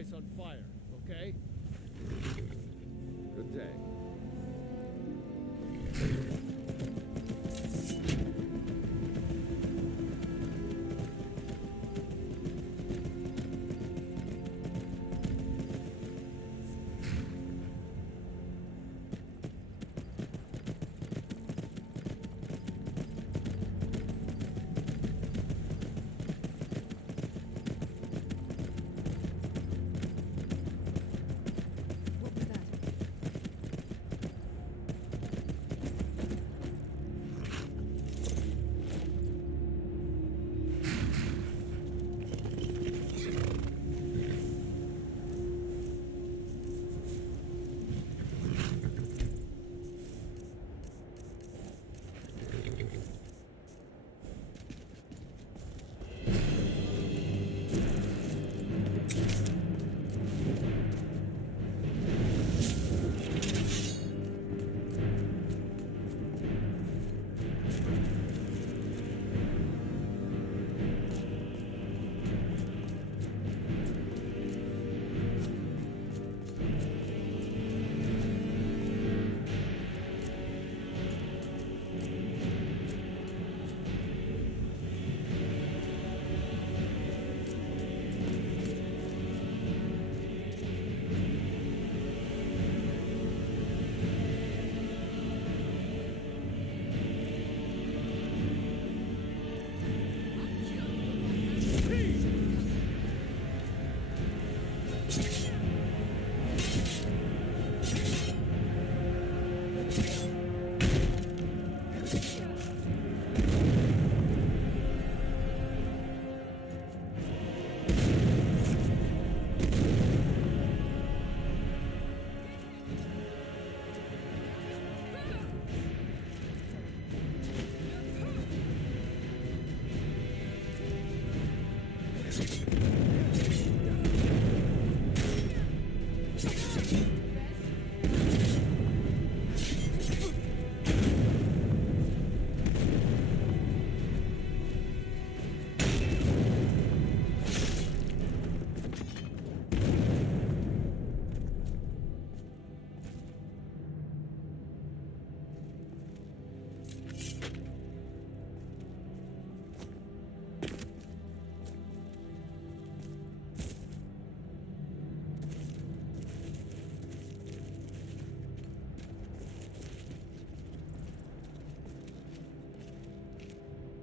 place on fire, okay? Good day.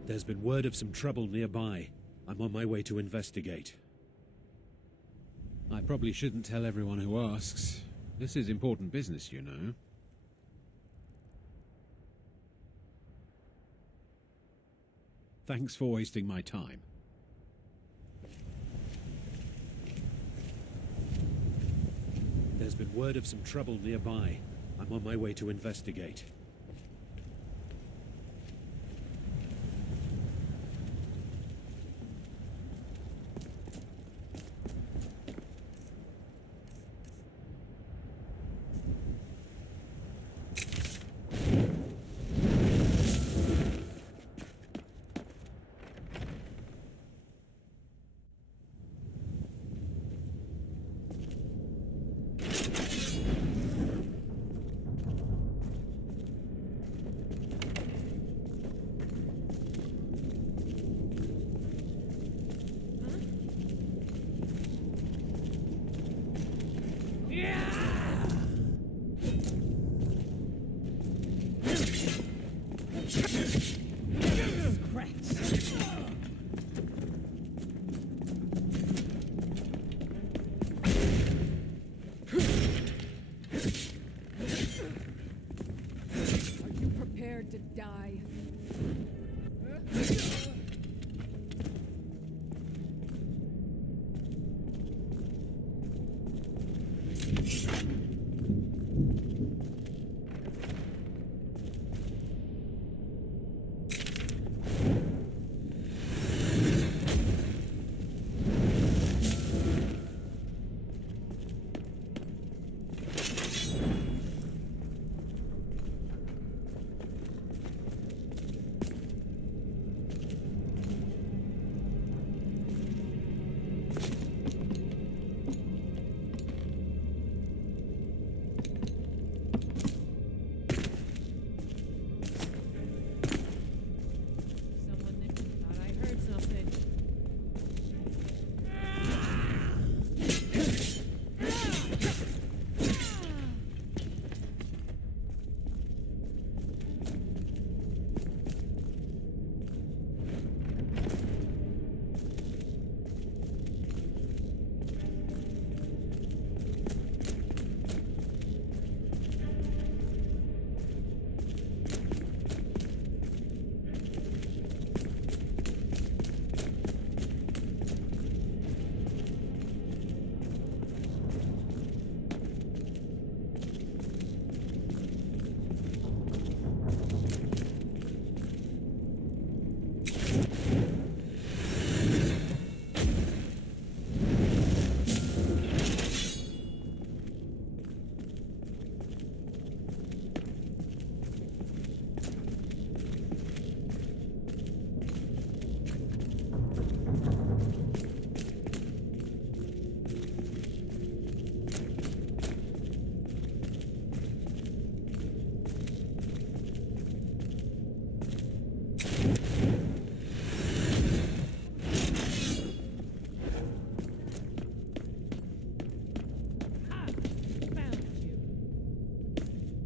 There's been word of some trouble nearby. I'm on my way to investigate. I probably shouldn't tell everyone who asks. This is important business, you know. Thanks for wasting my time. There's been word of some trouble nearby. I'm on my way to investigate. To die.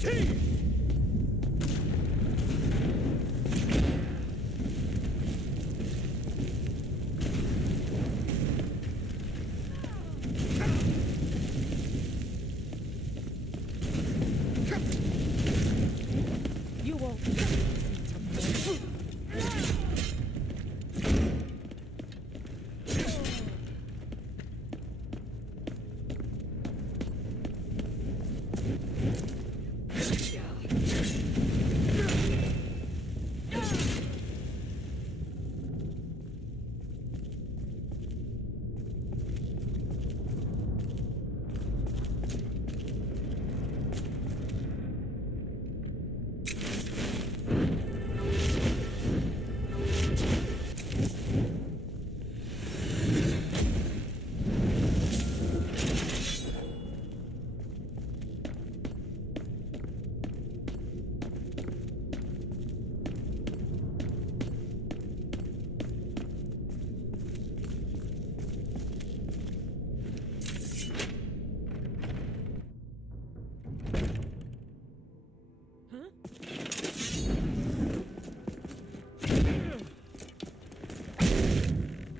You won't.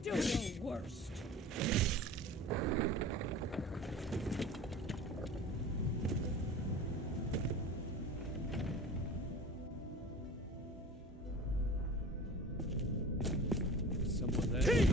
Do your worst. Someone there?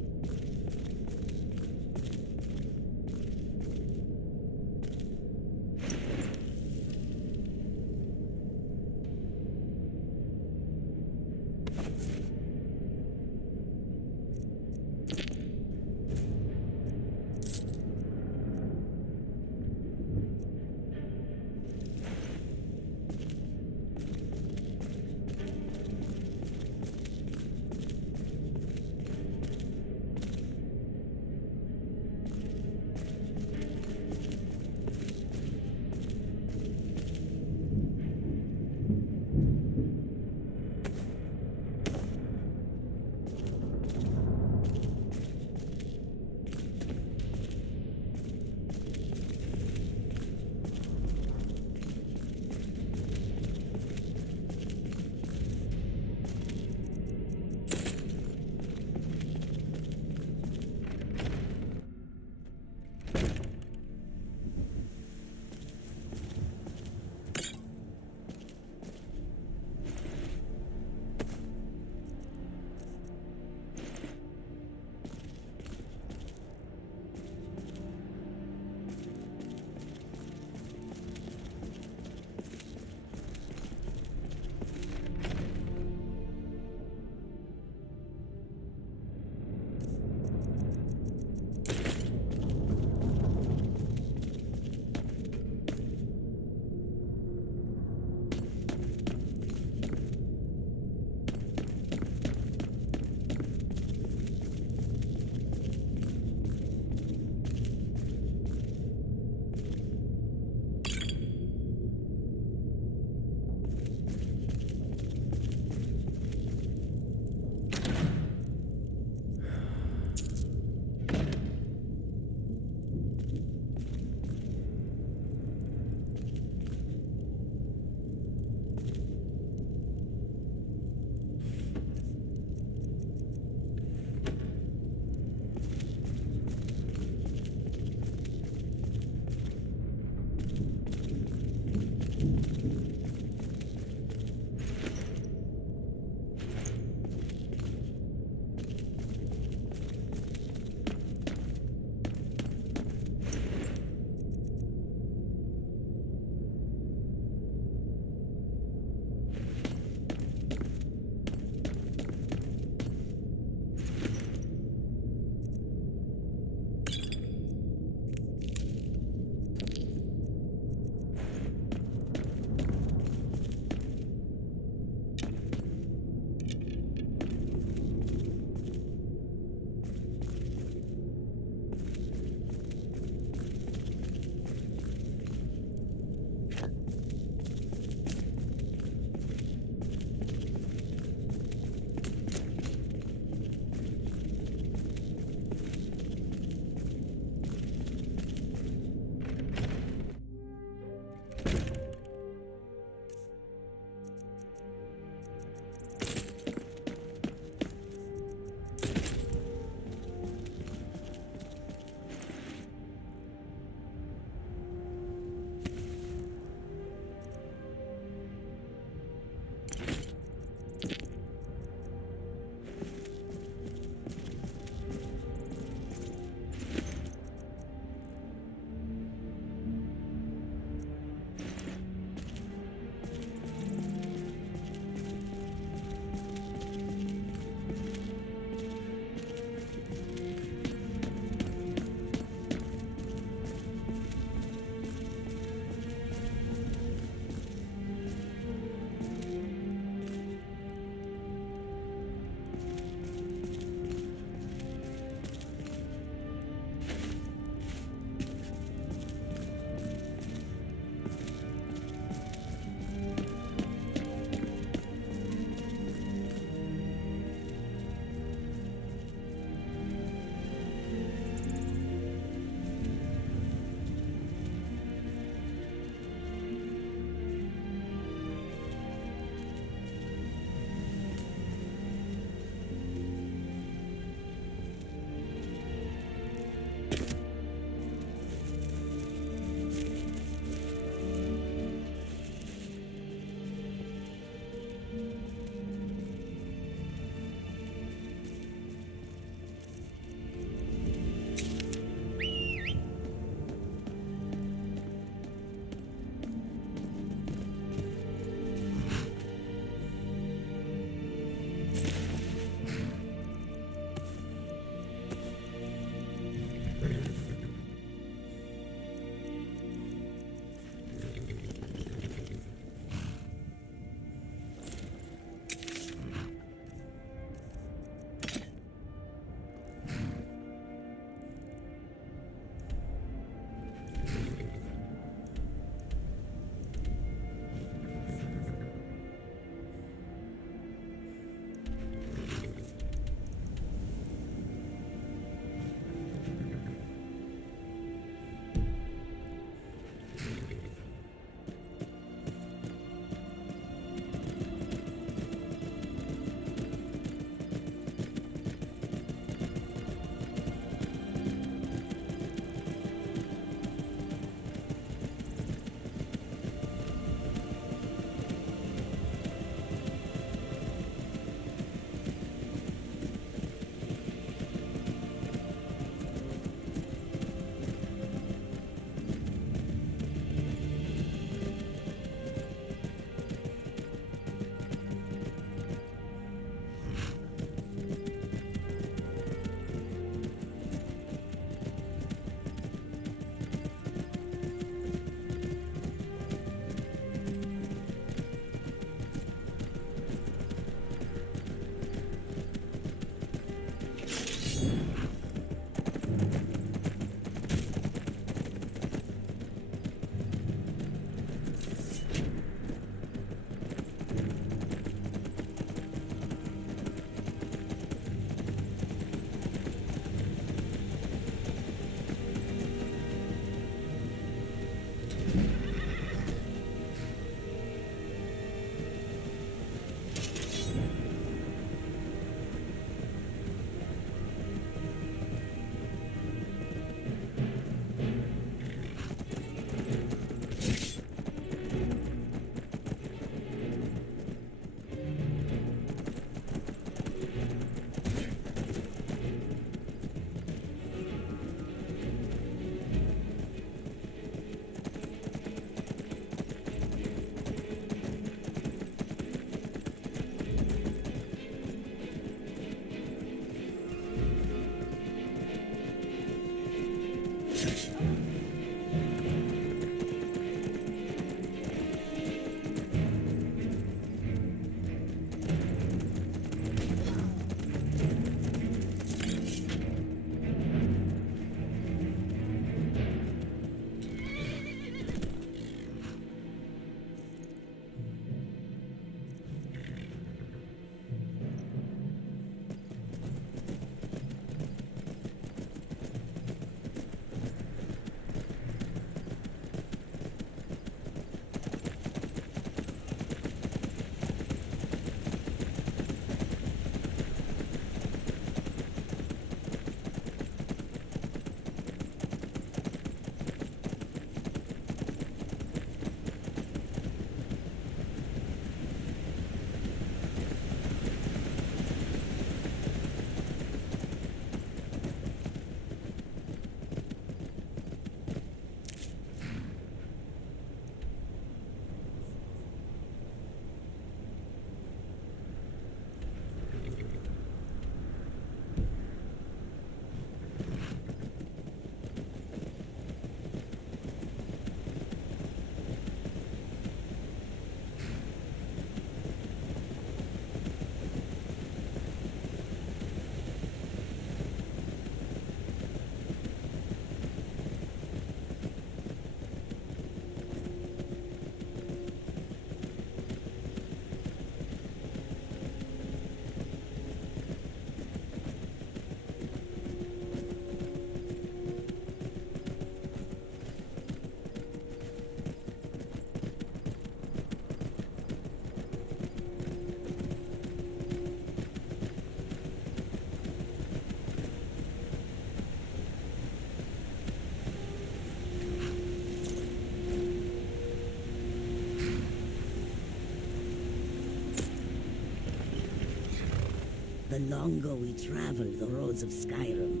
The longer we travel the roads of Skyrim,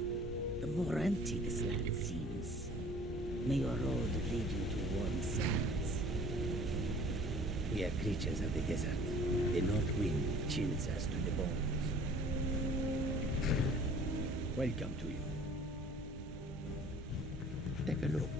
the more empty this land seems. May your road lead you to warm sands. We are creatures of the desert. The north wind chills us to the bones. Welcome to you. Take a look.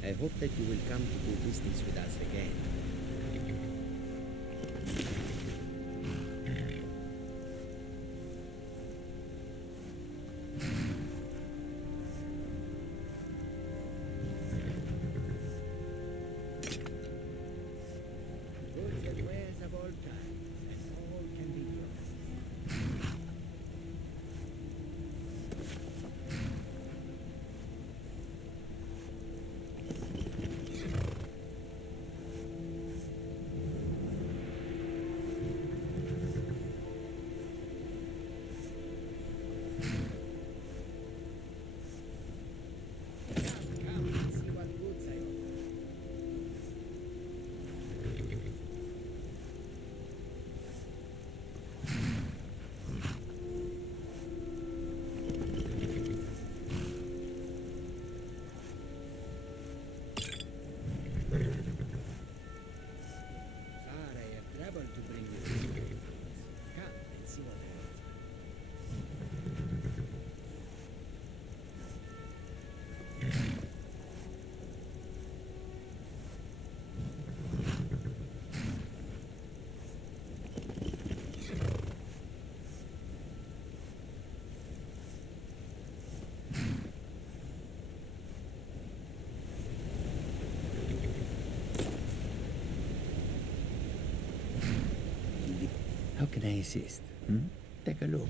I hope that you will come to do business with us again. Goods and wares of all kinds, and all can be yours. Come and see what goods I offer. Sir, I have traveled to bring you this way. Come and see what I offer. How can I assist? Take a look.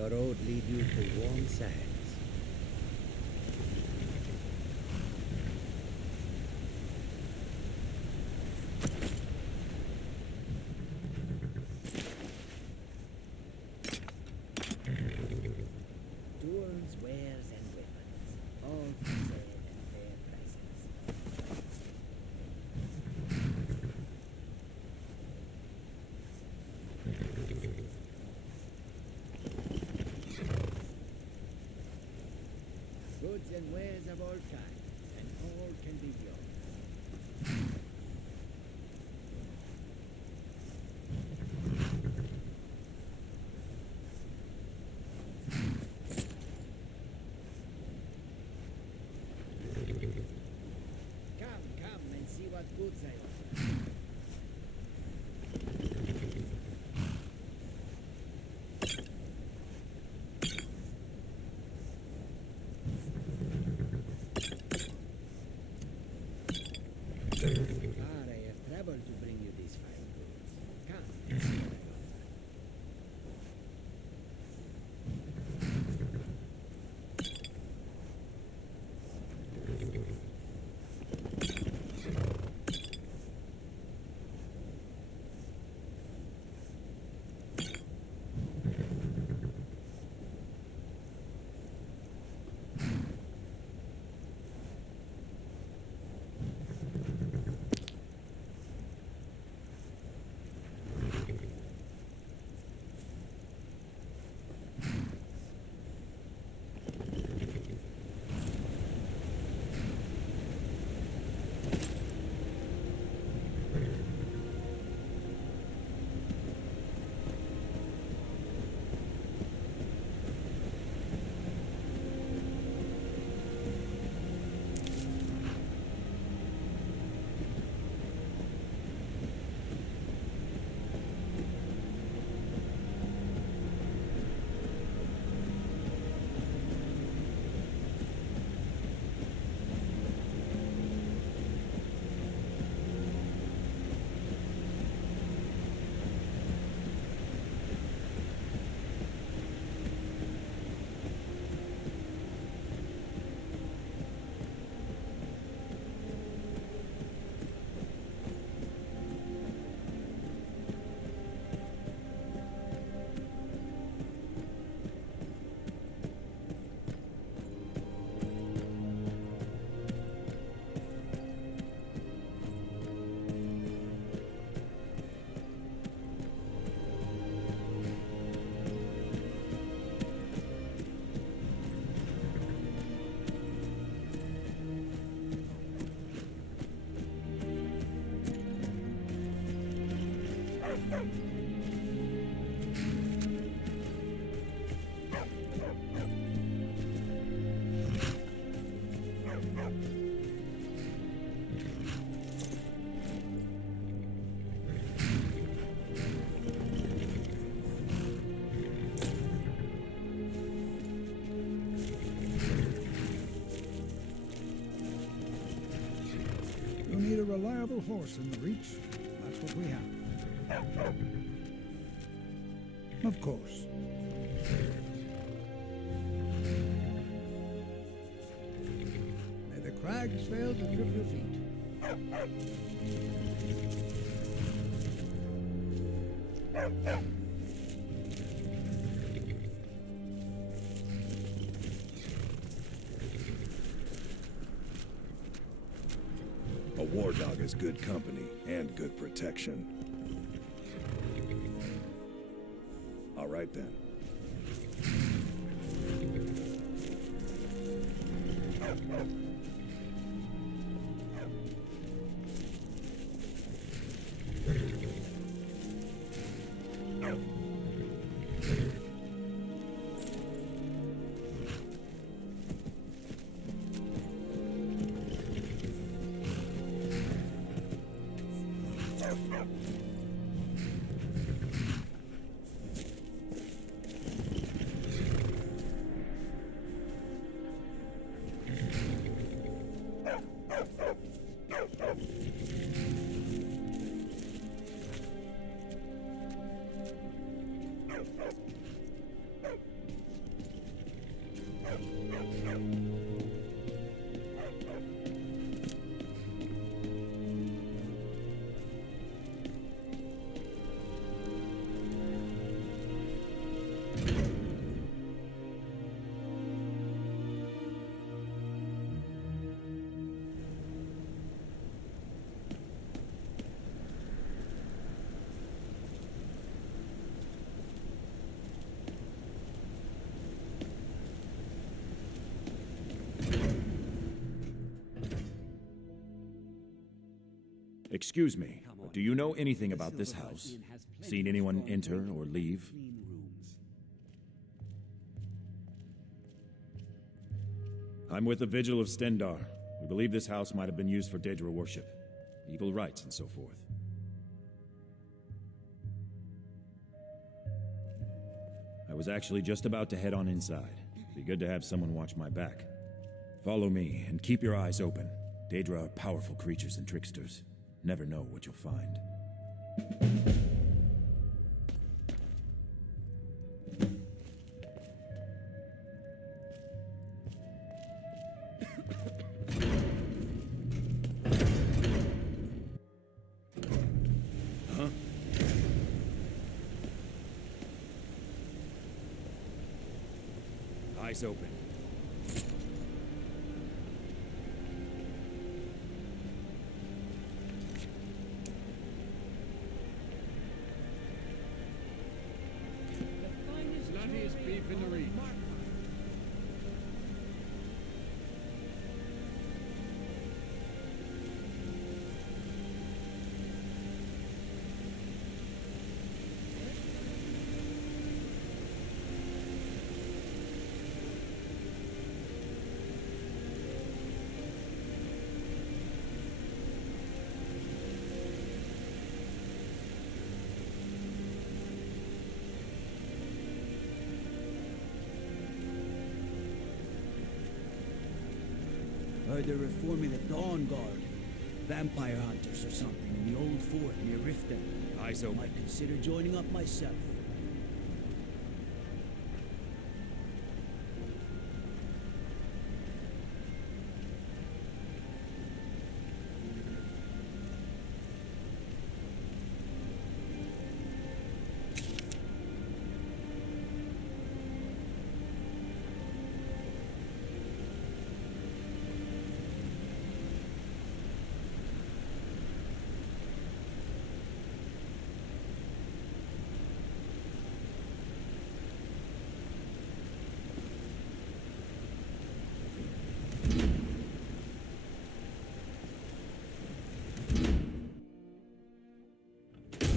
your road lead you to warm sands. Tools, wares, and weapons, all for sale at fair prices. Goods and wares of all kinds, and all can be yours. Come and see what goods I offer. Far I have traveled to bring you these fine goods. Come and see what I offer. You'll need a reliable horse in the Reach. That's what we have. Of course. May the crags fail to trip your feet. A war dog is good company and good protection. All right then. Excuse me, but do you know anything about this house? Seen anyone enter or leave? I'm with the Vigil of Stendar. We believe this house might have been used for Daedra worship, evil rites and so forth. I was actually just about to head on inside. Be good to have someone watch my back. Follow me, and keep your eyes open. Daedra are powerful creatures and tricksters. Never know what you'll find. Eyes open. Sluttiest beef in the reach. Heard they're reforming the Dawn Guard. Vampire hunters or something in the old fort near Riften. Eyes open. Might consider joining up myself.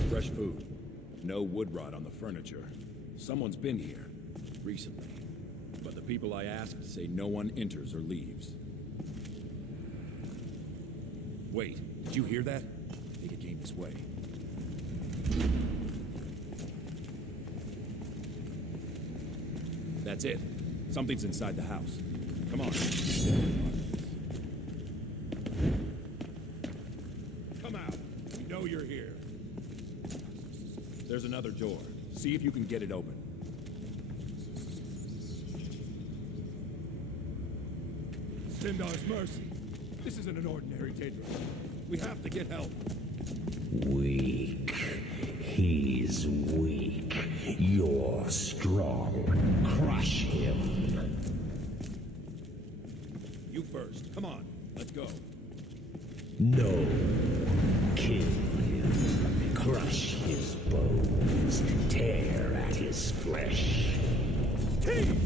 Fresh food. No wood rot on the furniture. Someone's been here. Recently. But the people I asked say no one enters or leaves. Wait, did you hear that? I think it came this way. That's it. Something's inside the house. Come on. Come out. We know you're here. There's another door. See if you can get it open. Stendar's mercy. This isn't an ordinary Daedra. We have to get help. Weak. He's weak. You're strong. Crush him. You first. Come on. Let's go. No. Kill him. Crush his bones. Tear at his flesh. Teeth!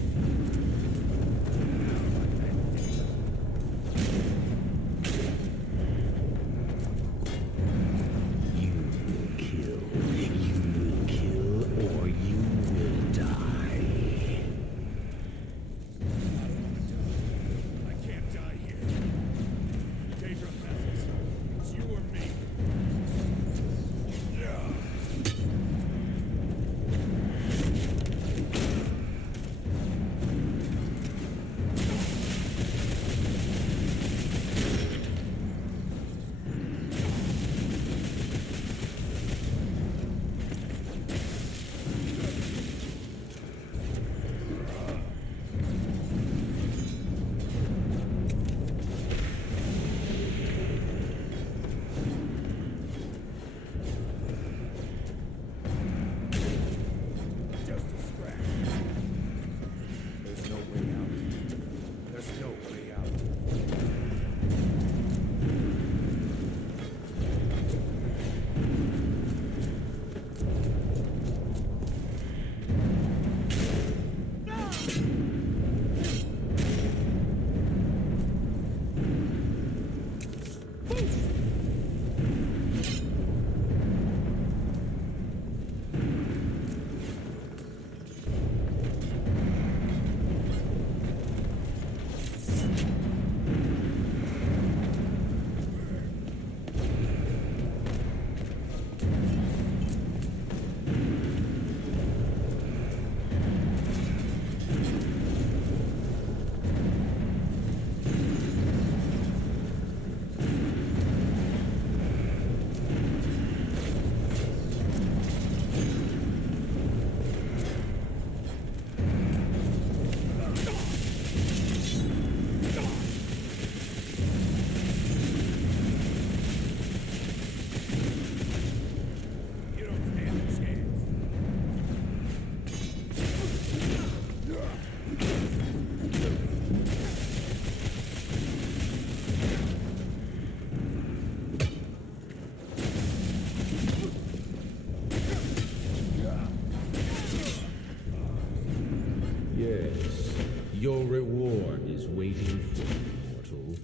Your reward is waiting for you, mortal,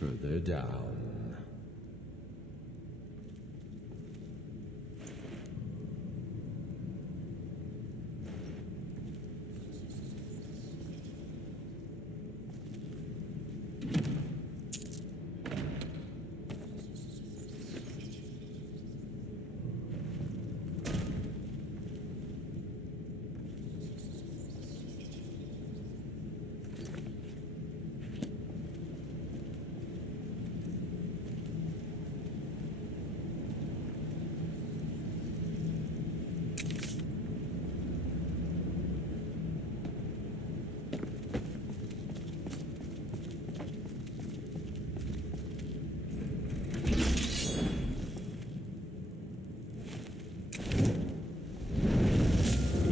further down.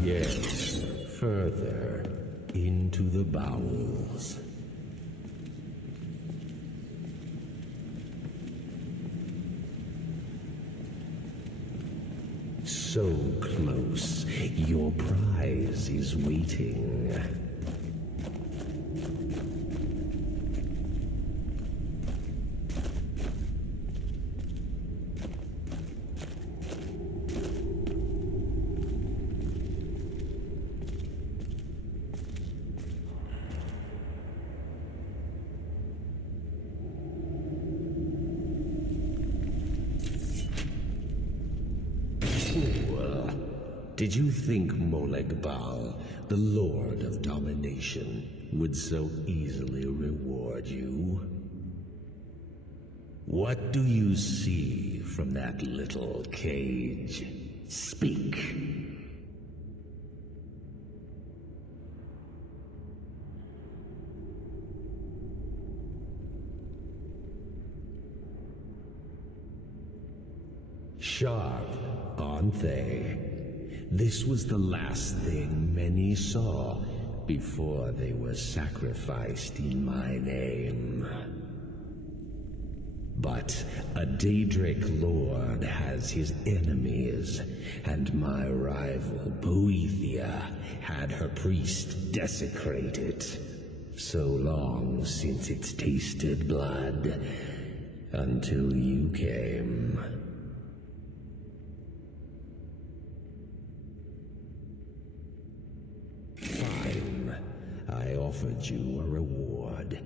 Yes, further into the bowels. So close, your prize is waiting. Did you think Molegbal, the Lord of Domination, would so easily reward you? What do you see from that little cage? Speak. Sharp, aren't they? This was the last thing many saw before they were sacrificed in my name. But a Daedric lord has his enemies, and my rival Boethia had her priest desecrated. So long since it's tasted blood, until you came. I offered you a reward.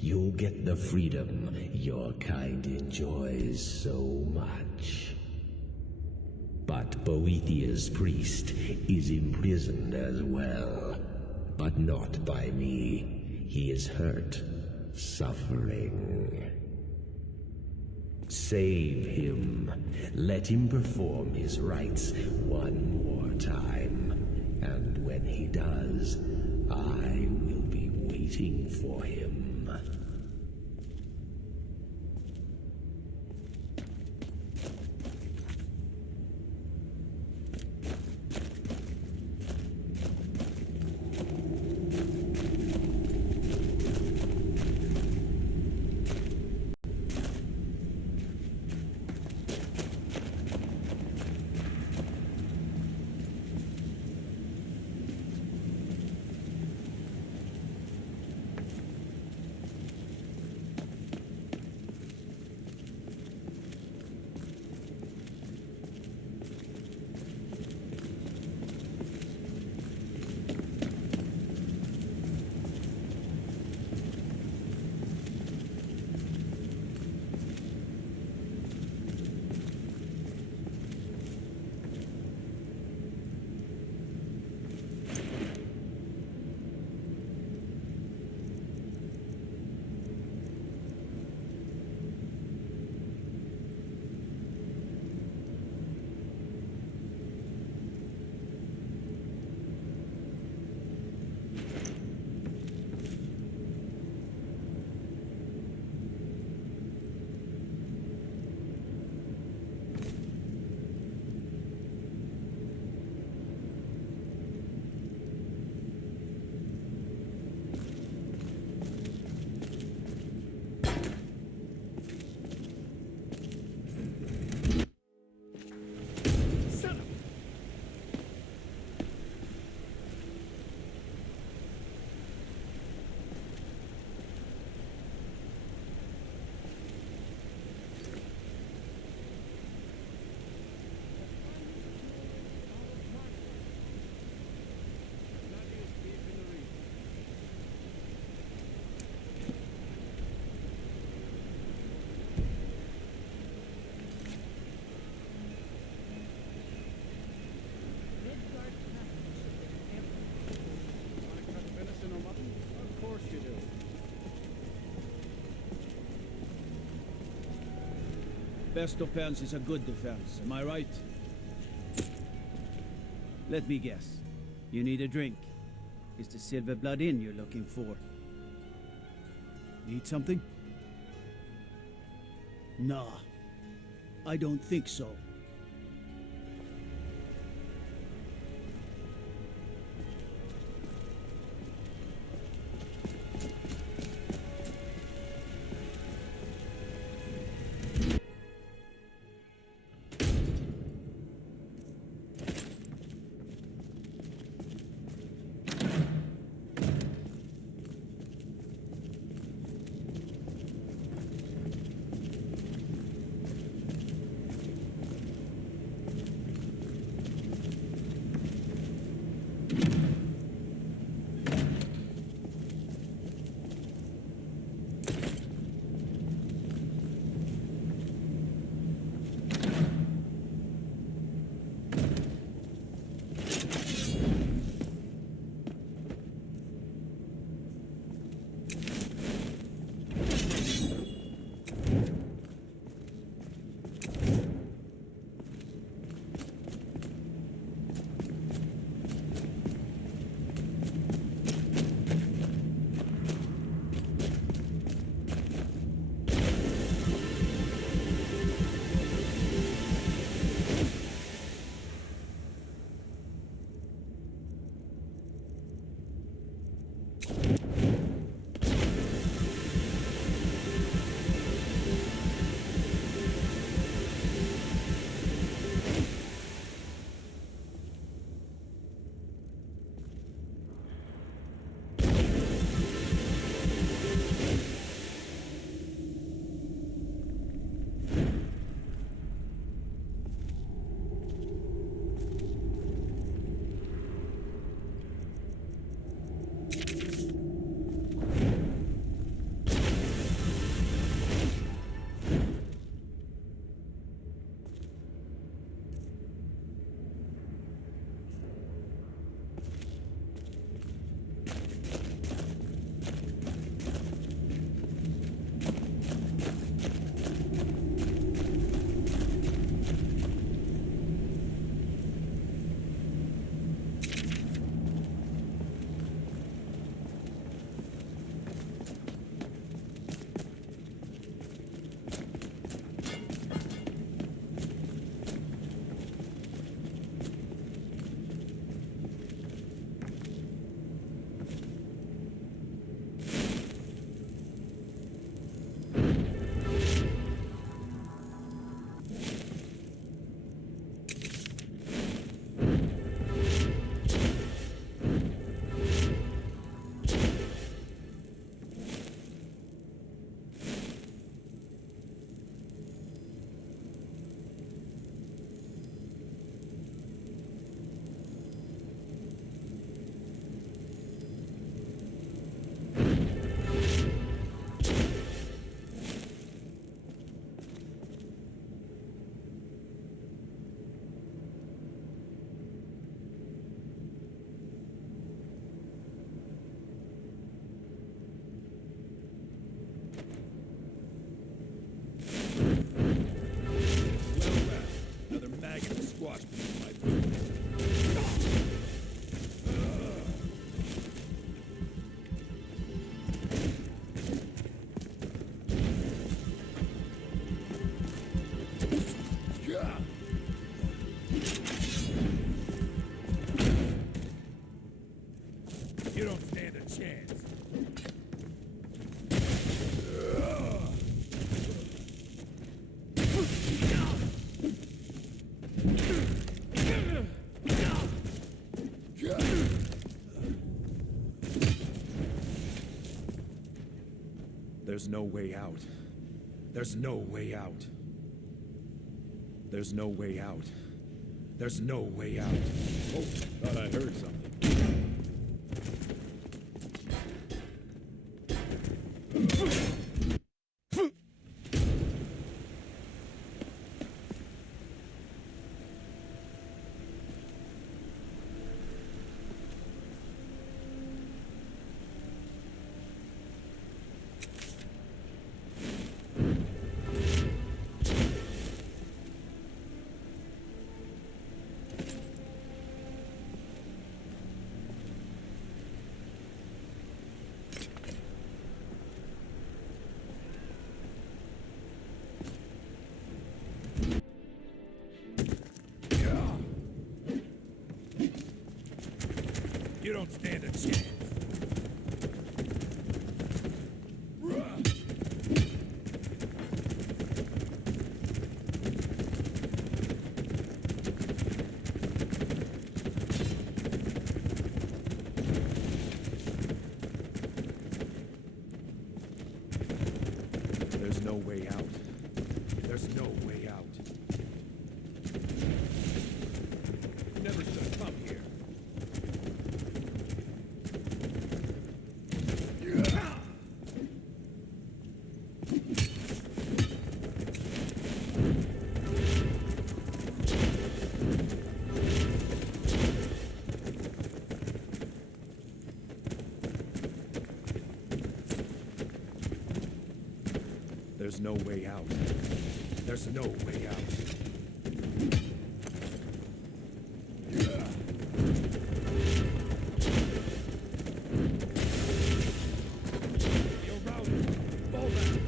You'll get the freedom your kind enjoys so much. But Boethia's priest is imprisoned as well. But not by me. He is hurt, suffering. Save him. Let him perform his rites one more time. And when he does, I will be waiting for him. Best defense is a good defense, am I right? Let me guess. You need a drink. It's the Silver Blood Inn you're looking for. Need something? Nah, I don't think so. There's no way out. There's no way out. There's no way out. There's no way out. Oh, thought I heard something. don't stand a chance. There's no way out. There's no way out. Never should have come here. There's no way out. There's no way out. You're routed. Fall back.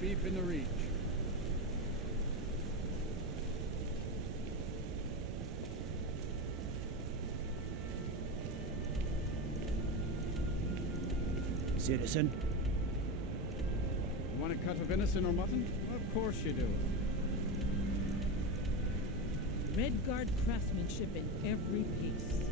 Beef in the reach. Citizen, You want a cut of venison or mutton? Of course you do. Redguard craftsmanship in every piece.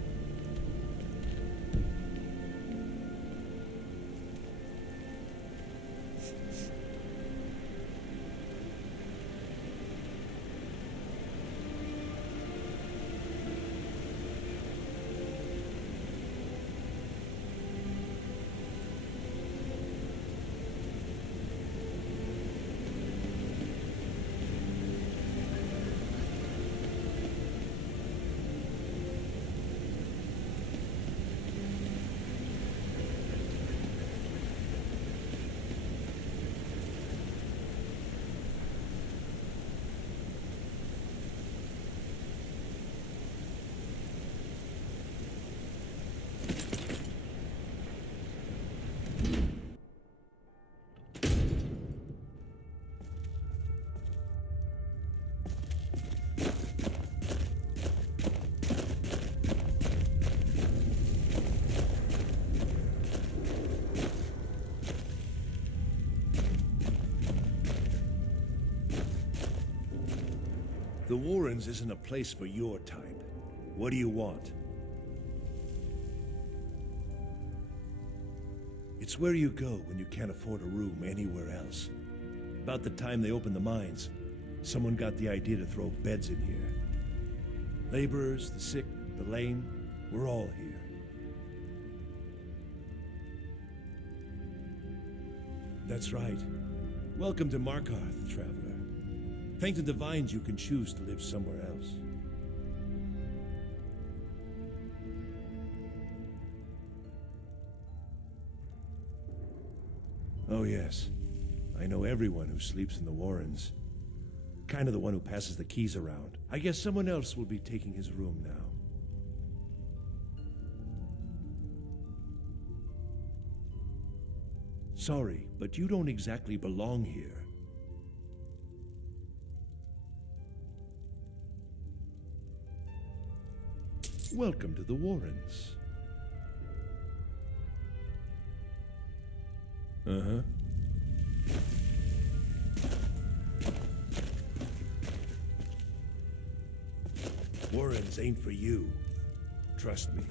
The Warrens isn't a place for your type. What do you want? It's where you go when you can't afford a room anywhere else. About the time they opened the mines, someone got the idea to throw beds in here. Laborers, the sick, the lame, we're all here. That's right. Welcome to Markarth, traveler. Thank the Divines you can choose to live somewhere else. Oh yes, I know everyone who sleeps in the Warrens. Kind of the one who passes the keys around. I guess someone else will be taking his room now. Sorry, but you don't exactly belong here. Welcome to the Warrens. Uh-huh. Warrens ain't for you. Trust me.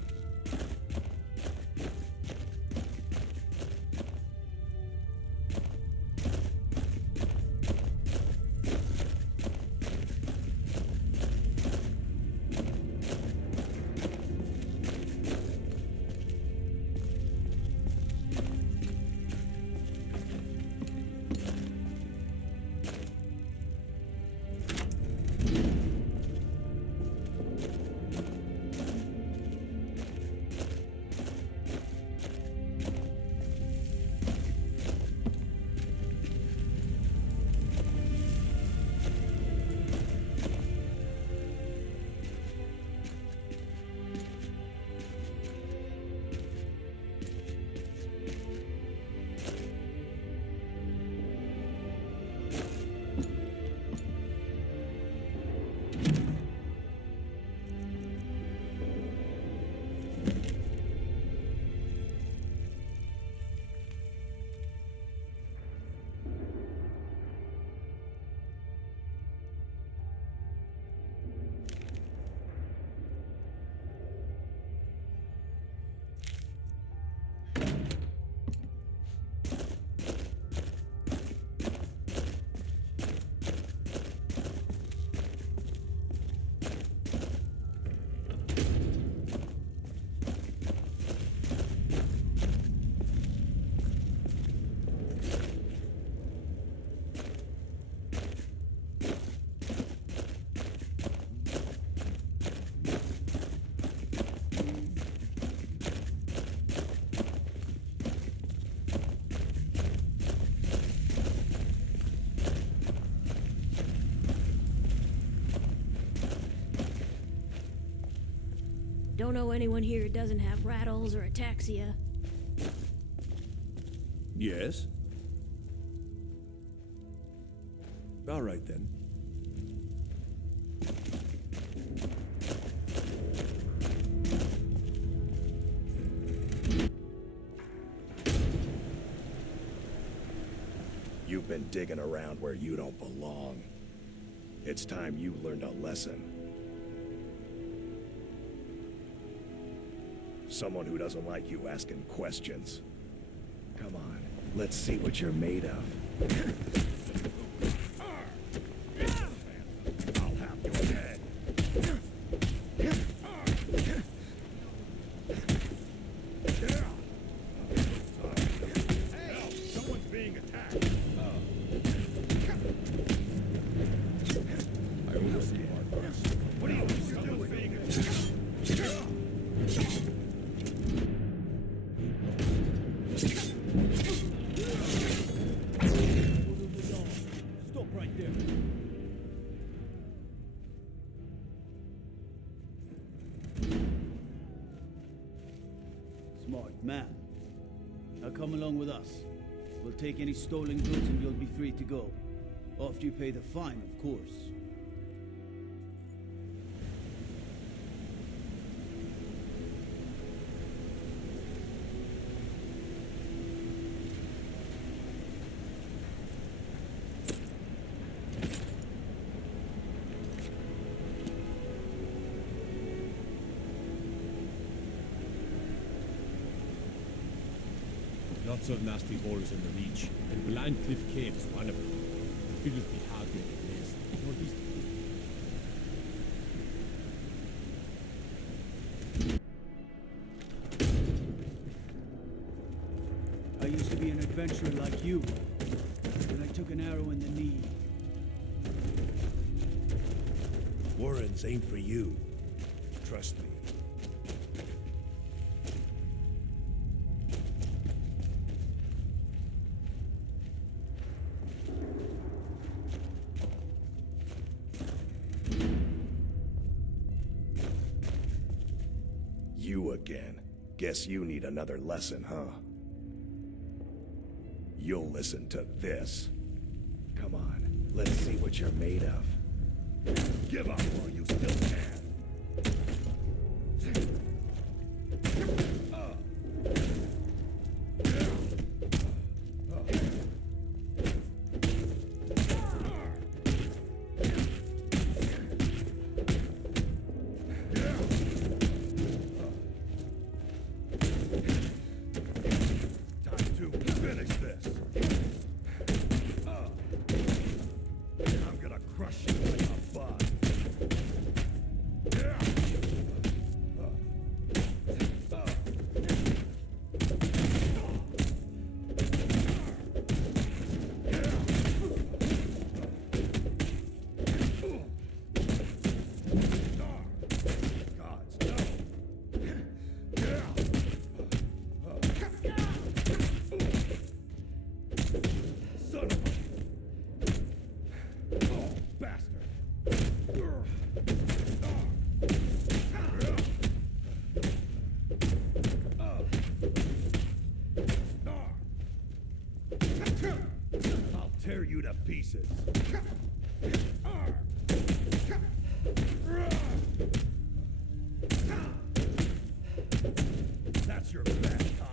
Don't know anyone here who doesn't have rattles or ataxia. Yes? All right, then. You've been digging around where you don't belong. It's time you learned a lesson. Someone who doesn't like you asking questions. Come on, let's see what you're made of. I'll have your head. Help! Someone's being attacked. I oversee Markarth. What are you doing? Being attacked. Stop right there. Smart man. Now come along with us. We'll take any stolen goods and you'll be free to go. After you pay the fine, of course. Lots of nasty holes in the Reach, and Blind Cliff Cave is one of them. A filthy, hard-working place, northeast of here. I used to be an adventurer like you, but I took an arrow in the knee. Warrens ain't for you. Trust me. You again. Guess you need another lesson, huh? You'll listen to this. Come on, let's see what you're made of. Give up while you still can. Tear you to pieces. That's your best, huh?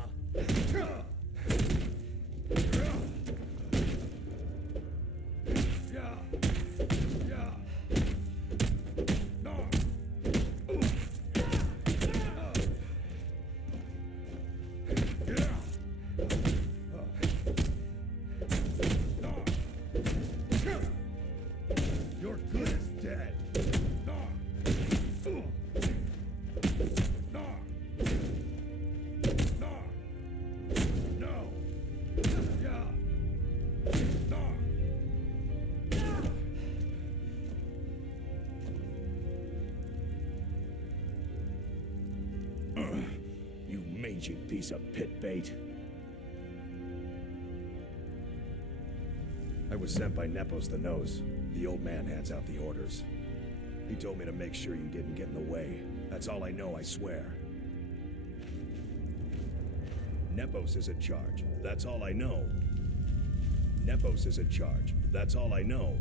You piece of pit bait. I was sent by Nepos the Nose. The old man hands out the orders. He told me to make sure you didn't get in the way. That's all I know, I swear. Nepos is in charge. That's all I know. Nepos is in charge. That's all I know.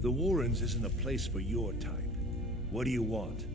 The Warrens isn't a place for your type. What do you want?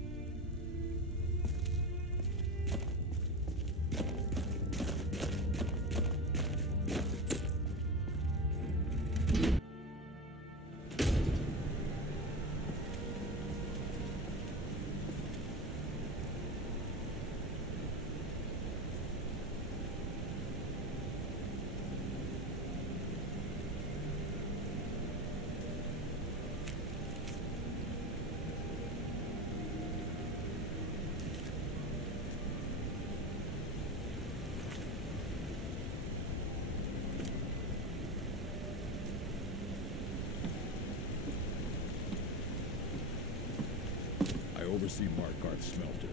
I oversee Markarth smelter.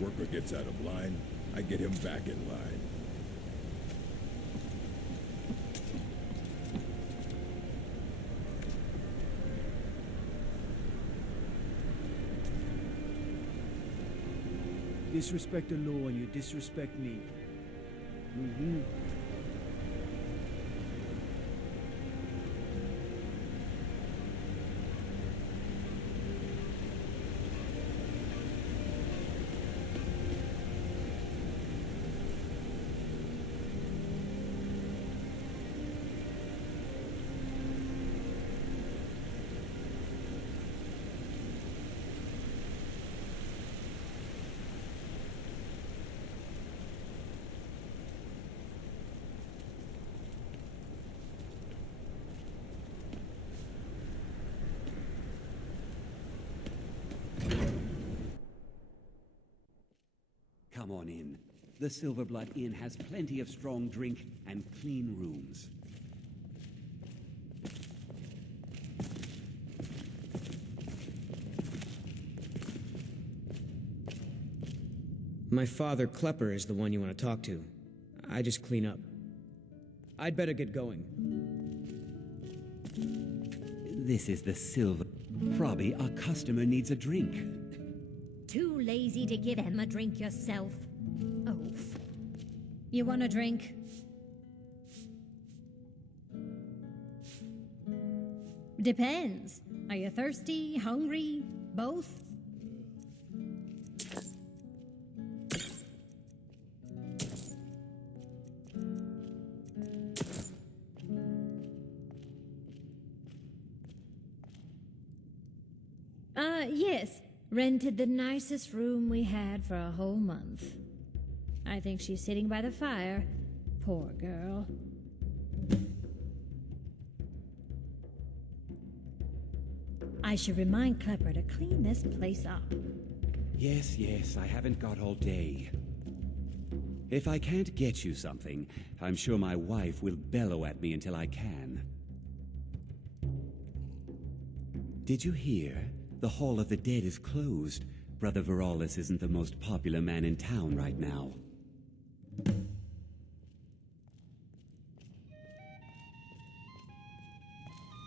Worker gets out of line, I get him back in line. Disrespect the law and you disrespect me. Mm-hmm. Come on in. The Silverblood Inn has plenty of strong drink and clean rooms. My father, Klepper, is the one you want to talk to. I just clean up. I'd better get going. This is the Silver... Frobby, our customer needs a drink. Too lazy to give him a drink yourself. Oaf. You want a drink? Depends. Are you thirsty, hungry, both? Yes. Rented the nicest room we had for a whole month. I think she's sitting by the fire. Poor girl. I should remind Klepper to clean this place up. Yes, I haven't got all day. If I can't get you something, I'm sure my wife will bellow at me until I can. Did you hear? The Hall of the Dead is closed. Brother Veralis isn't the most popular man in town right now.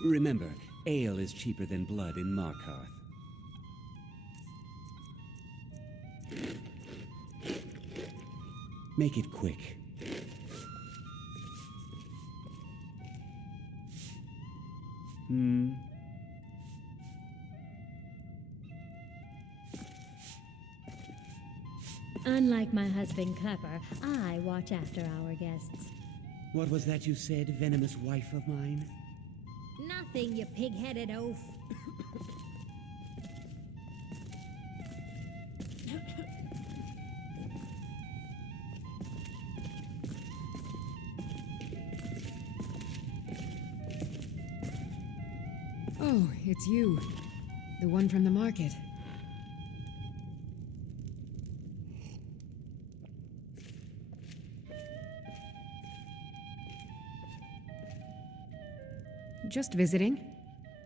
Remember, ale is cheaper than blood in Markarth. Make it quick. Unlike my husband Klepper, I watch after our guests. What was that you said, venomous wife of mine? Nothing, you pig-headed oaf. Oh, it's you. The one from the market. Just visiting.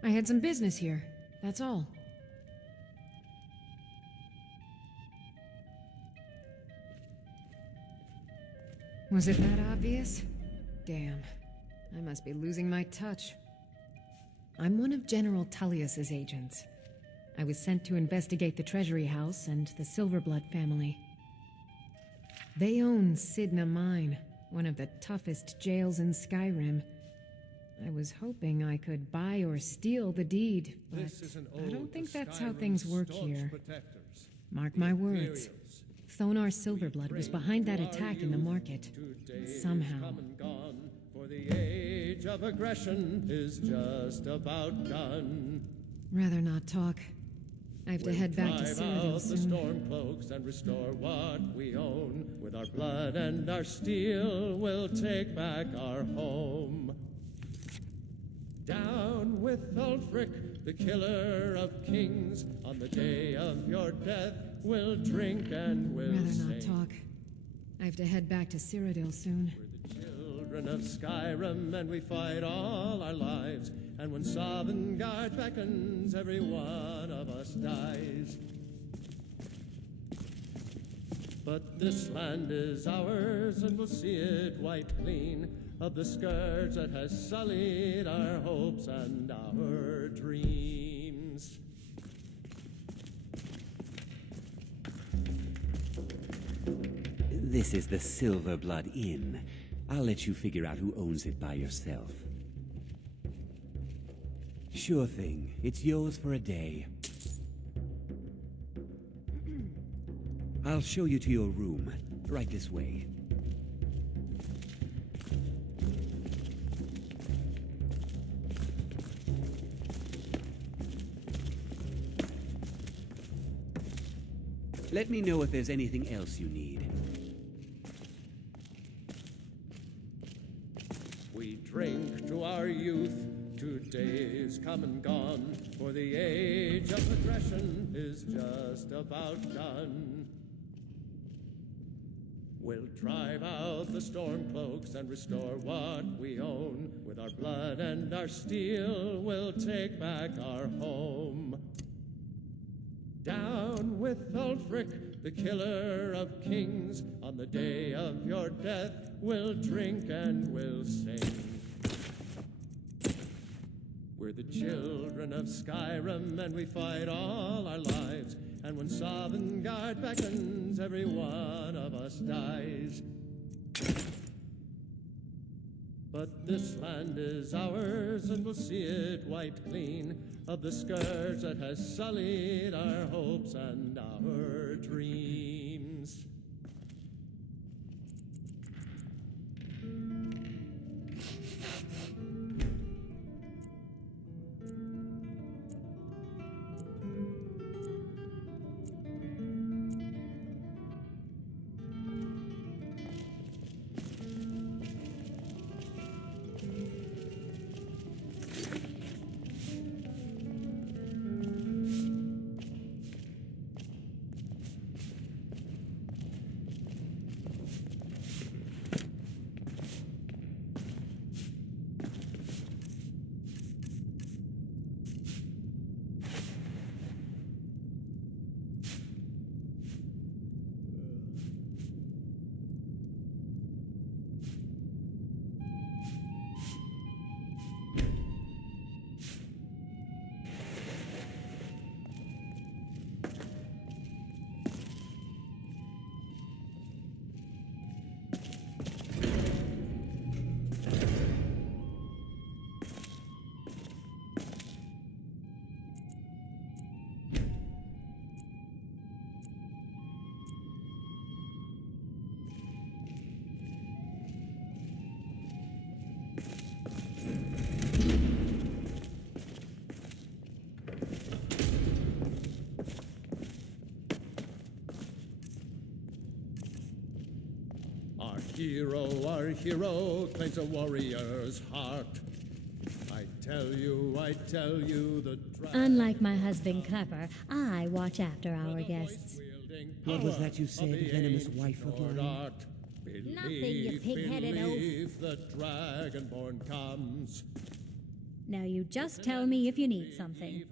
I had some business here, that's all. Was it that obvious? Damn. I must be losing my touch. I'm one of General Tullius's agents. I was sent to investigate the Treasury House and the Silverblood family. They own Sidna Mine, one of the toughest jails in Skyrim. I was hoping I could buy or steal the deed, but I don't think that's how things work here. Mark my words. Thonar Silverblood was behind that attack in the market. Somehow. For the age of aggression is just about done. Rather not talk. I have to head back to Cyrodiil soon. The storm cloaks and restore what we own. With our blood and our steel, we'll take back our home. Down with Ulfric, the killer of kings. On the day of your death, we'll drink and we'll Rather sing. not talk. I have to head back to Cyrodiil soon. We're the children of Skyrim, and we fight all our lives. And when Sovngarde beckons, every one of us dies. But this land is ours, and we'll see it wiped clean of the scourge that has sullied our hopes and our dreams. This is the Silverblood Inn. I'll let you figure out who owns it by yourself. Sure thing. It's yours for a day. I'll show you to your room. Right this way. Let me know if there's anything else you need. We drink to our youth, to days come and gone, for the age of aggression is just about done. We'll drive out the stormcloaks and restore what we own. With our blood and our steel, we'll take back our home. Down with Ulfric, the killer of kings. On the day of your death, we'll drink and we'll sing. We're the children of Skyrim, and we fight all our lives. And when Sovngarde beckons, every one of us dies. But this land is ours, and we'll see it wiped clean of the scourge that has sullied our hopes and our dreams. Our hero claims a warrior's heart. I tell you, the Unlike my husband Clapper, I watch after our guests. What was that you said, venomous wife of mine? Nothing, you pig-headed oaf. The Dragonborn comes. Now you just tell me if you need something.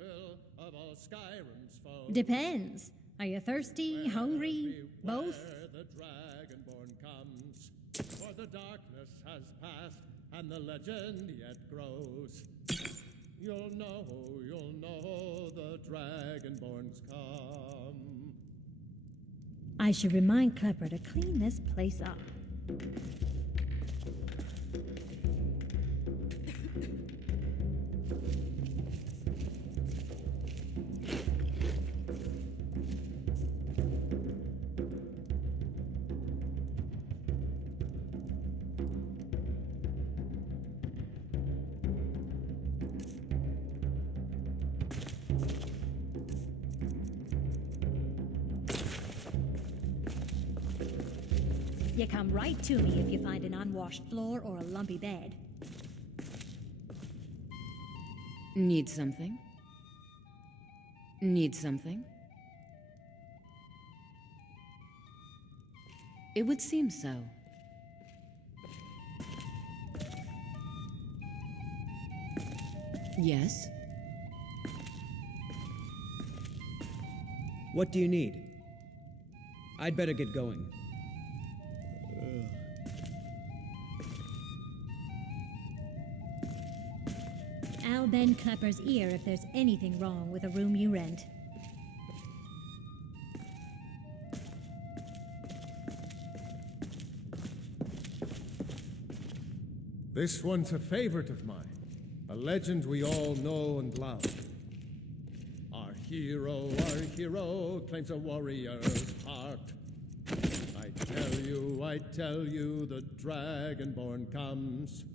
Depends. Are you thirsty, hungry, both? The Dragonborn comes. For the darkness has passed, and the legend yet grows. You'll know the Dragonborn's come. I should remind Clapper to clean this place up. You come right to me if you find an unwashed floor or a lumpy bed. Need something? Need something? It would seem so. Yes? What do you need? I'd better get going. I'll bend Clapper's ear if there's anything wrong with a room you rent. This one's a favorite of mine. A legend we all know and love. Our hero claims a warrior's heart. I tell you, the Dragonborn comes.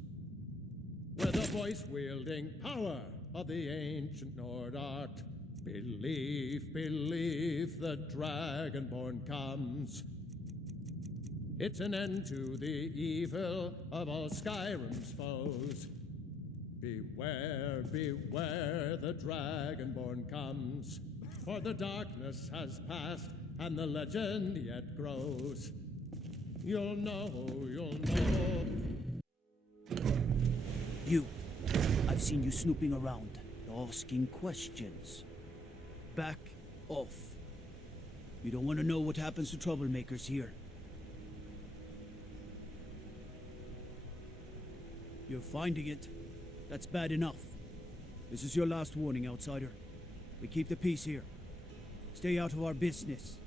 With the voice-wielding power of the ancient Nord art. Believe, the Dragonborn comes. It's an end to the evil of all Skyrim's foes. Beware, the Dragonborn comes. For the darkness has passed, and the legend yet grows. You'll know. You. I've seen you snooping around, asking questions. Back off. You don't want to know what happens to troublemakers here. You're finding it. That's bad enough. This is your last warning, outsider. We keep the peace here. Stay out of our business.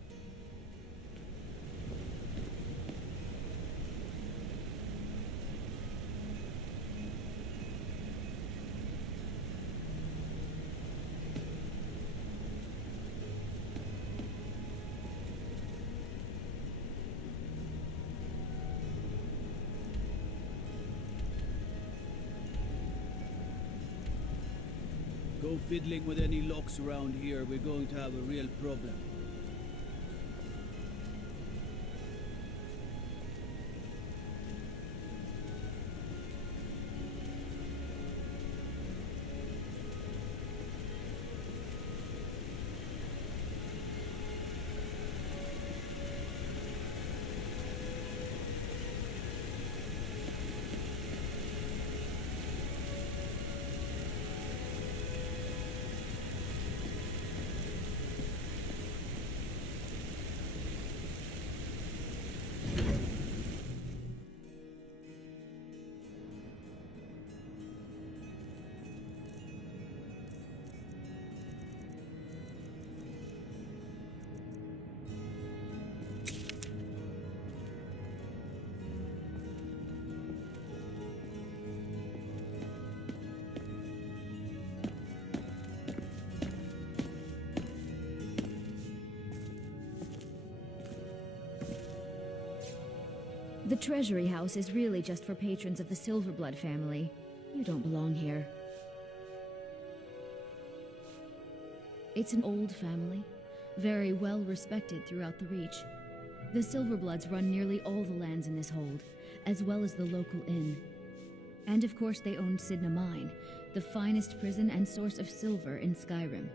Go fiddling with any locks around here, we're going to have a real problem. The Treasury House is really just for patrons of the Silverblood family. You don't belong here. It's an old family, very well respected throughout the Reach. The Silverbloods run nearly all the lands in this hold, as well as the local inn. And of course they own Sidna Mine, the finest prison and source of silver in Skyrim.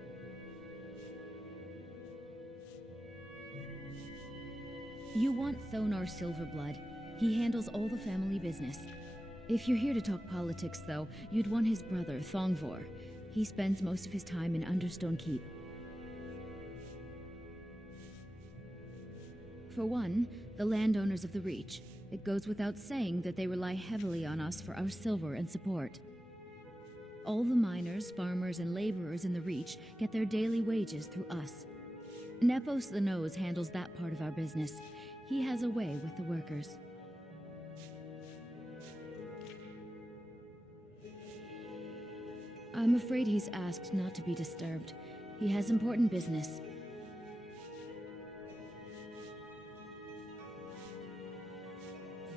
You want Thonar Silverblood. He handles all the family business. If you're here to talk politics, though, you'd want his brother, Thongvor. He spends most of his time in Understone Keep. For one, the landowners of the Reach. It goes without saying that they rely heavily on us for our silver and support. All the miners, farmers, and laborers in the Reach get their daily wages through us. Nepos the Nose handles that part of our business. He has a way with the workers. I'm afraid he's asked not to be disturbed. He has important business.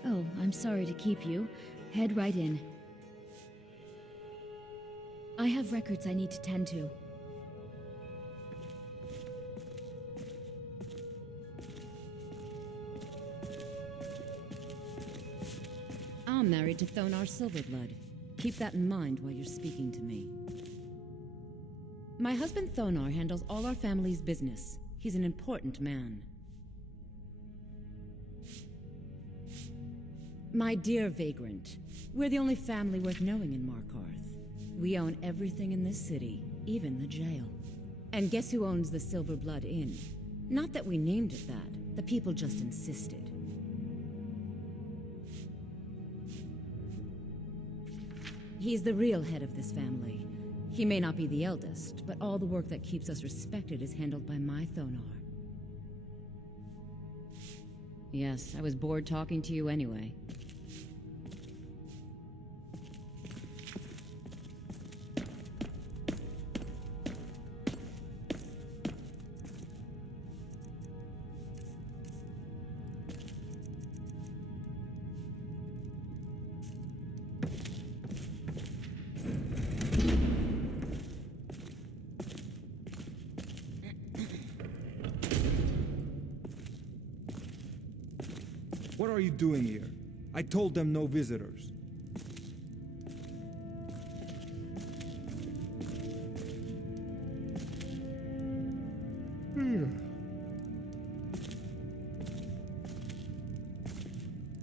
Oh, I'm sorry to keep you. Head right in. I have records I need to tend to. I'm married to Thonar Silverblood. Keep that in mind while you're speaking to me. My husband Thonar handles all our family's business. He's an important man. My dear vagrant, we're the only family worth knowing in Markarth. We own everything in this city, even the jail. And guess who owns the Silverblood Inn? Not that we named it that. The people just insisted. He's the real head of this family. He may not be the eldest, but all the work that keeps us respected is handled by my Thonar. Yes, I was bored talking to you anyway. What are you doing here? I told them no visitors.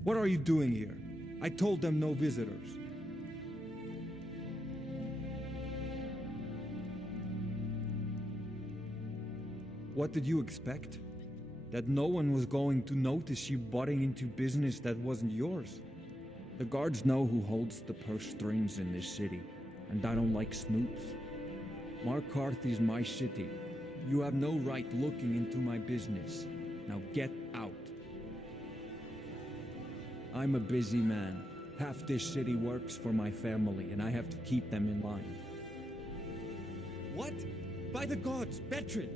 What are you doing here? I told them no visitors. What did you expect? That no one was going to notice you butting into business that wasn't yours? The guards know who holds the purse strings in this city, and I don't like snoops. Markarth is my city. You have no right looking into my business. Now get out. I'm a busy man. Half this city works for my family, and I have to keep them in line. What? By the gods, Bertrand!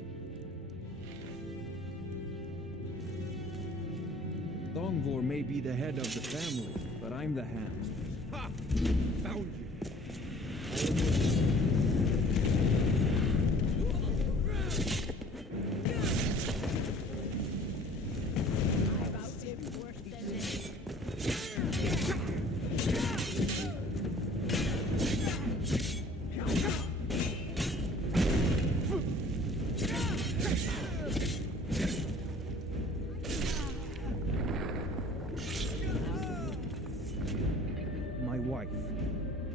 Dongvor may be the head of the family, but I'm the hand. Ha! Found you!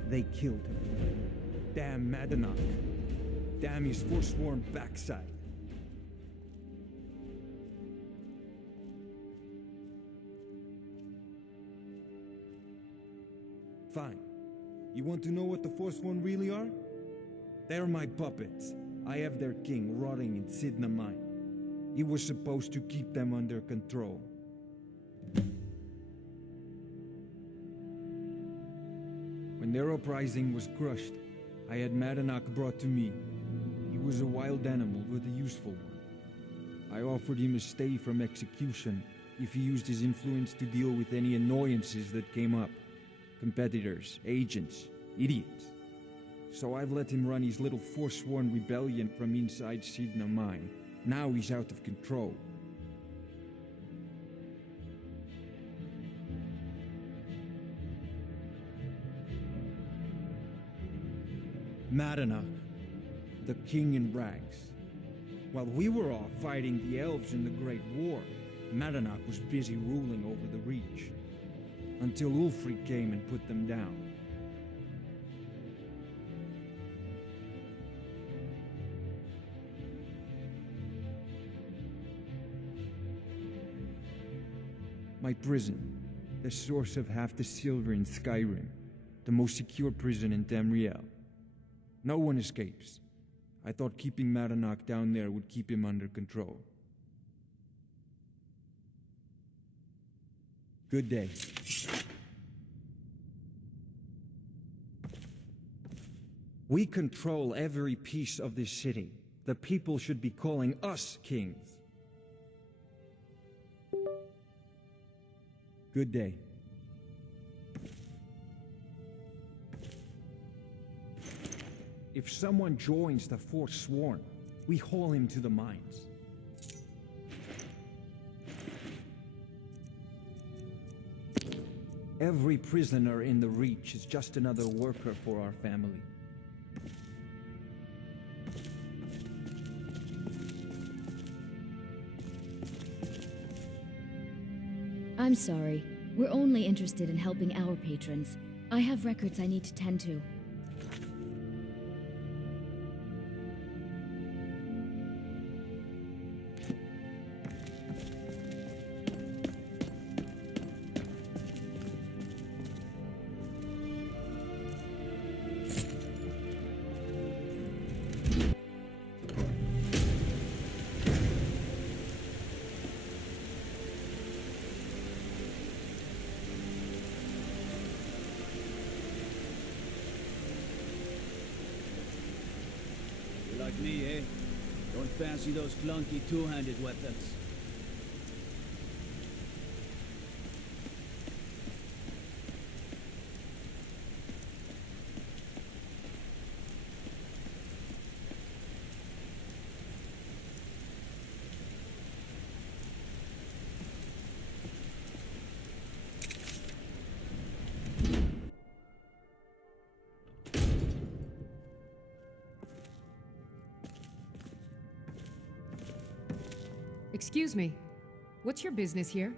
They killed him. Damn Madanach. Damn his forsworn backside. Fine. You want to know what the Forsworn really are? They're my puppets. I have their king rotting in Sidna Mine. He was supposed to keep them under control. When their uprising was crushed, I had Madanach brought to me. He was a wild animal, but a useful one. I offered him a stay from execution if he used his influence to deal with any annoyances that came up. Competitors, agents, idiots. So I've let him run his little Forsworn rebellion from inside Sidna Mine. Now he's out of control. Madanach, the king in rags. While we were off fighting the elves in the Great War, Madanach was busy ruling over the Reach. Until Ulfric came and put them down. My prison, the source of half the silver in Skyrim, the most secure prison in Tamriel. No one escapes. I thought keeping Madanach down there would keep him under control. Good day. We control every piece of this city. The people should be calling us kings. Good day. If someone joins the Forsworn, we haul him to the mines. Every prisoner in the Reach is just another worker for our family. I'm sorry. We're only interested in helping our patrons. I have records I need to tend to. Like me, eh? Don't fancy those clunky two-handed weapons. Excuse me. What's your business here?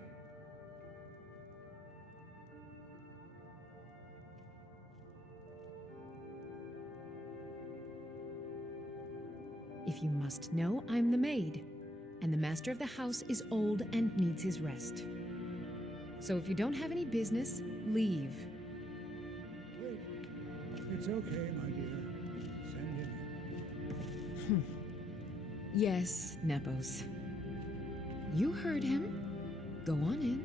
If you must know, I'm the maid, and the master of the house is old and needs his rest. So if you don't have any business, leave. Wait. It's okay, my dear. Send him in. Yes, Nepos. You heard him. Go on in.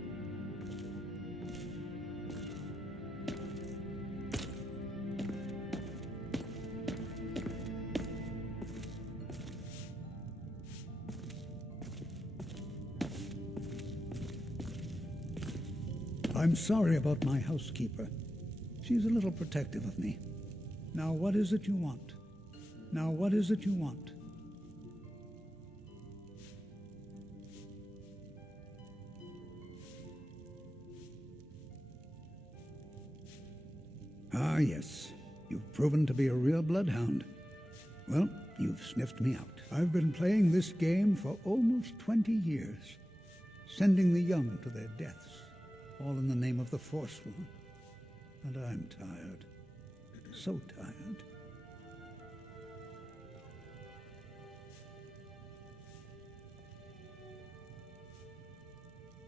I'm sorry about my housekeeper. She's a little protective of me. Now, what is it you want? Now, what is it you want? Ah, yes. You've proven to be a real bloodhound. Well, you've sniffed me out. I've been playing this game for almost 20 years, sending the young to their deaths, all in the name of the Forsworn. And I'm tired. So tired.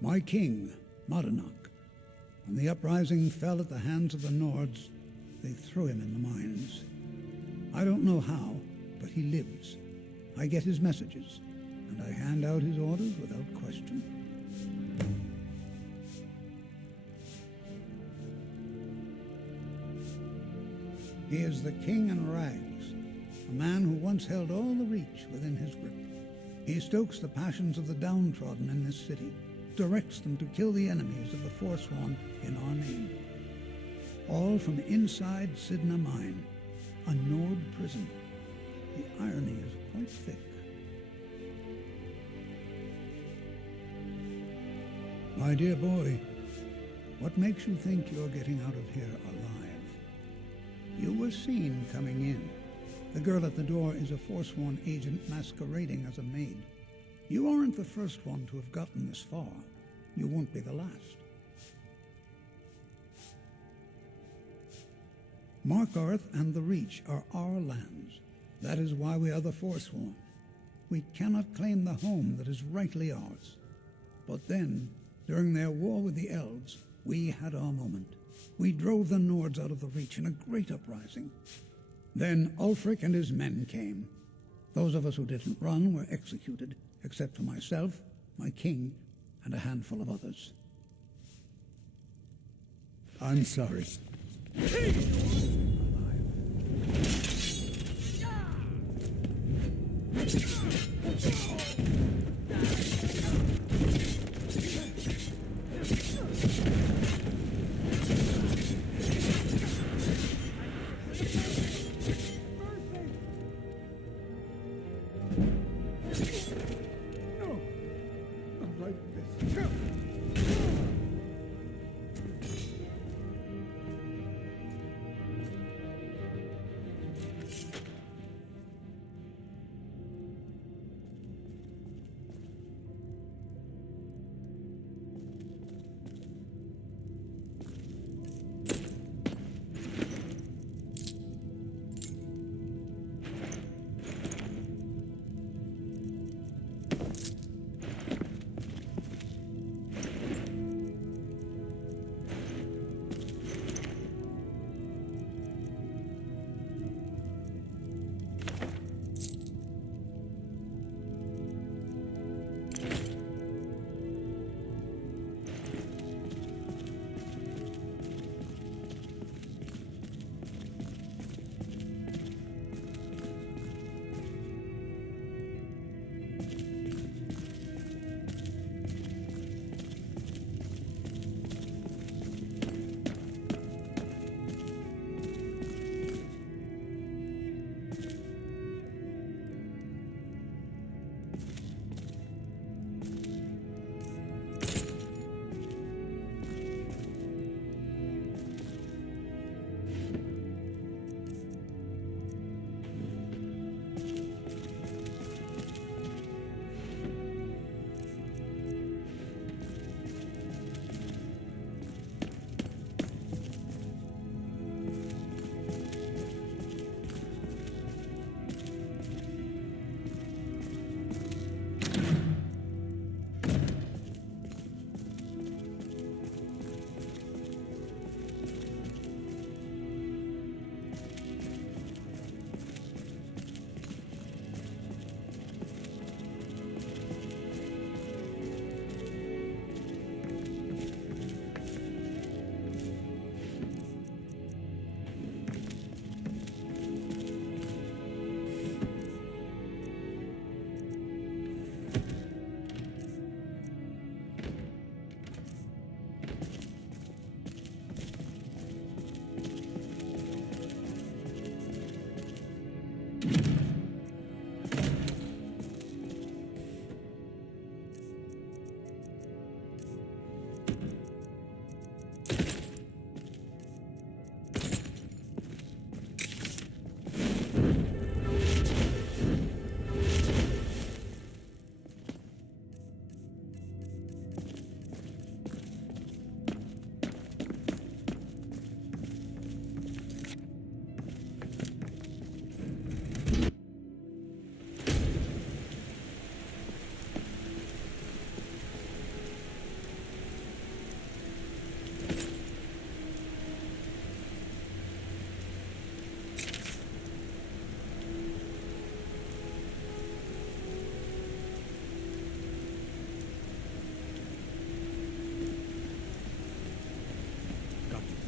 My king, Markarth, when the uprising fell at the hands of the Nords, they threw him in the mines. I don't know how, but he lives. I get his messages, and I hand out his orders without question. He is the king in rags, a man who once held all the Reach within his grip. He stokes the passions of the downtrodden in this city, directs them to kill the enemies of the Forsworn in our name. All from inside Sidna Mine, a Nord prison. The irony is quite thick. My dear boy, what makes you think you're getting out of here alive? You were seen coming in. The girl at the door is a Forsworn agent masquerading as a maid. You aren't the first one to have gotten this far. You won't be the last. Markarth and the Reach are our lands. That is why we are the Forsworn. We cannot claim the home that is rightly ours. But then, during their war with the elves, we had our moment. We drove the Nords out of the Reach in a great uprising. Then Ulfric and his men came. Those of us who didn't run were executed, except for myself, my king, and a handful of others. I'm sorry.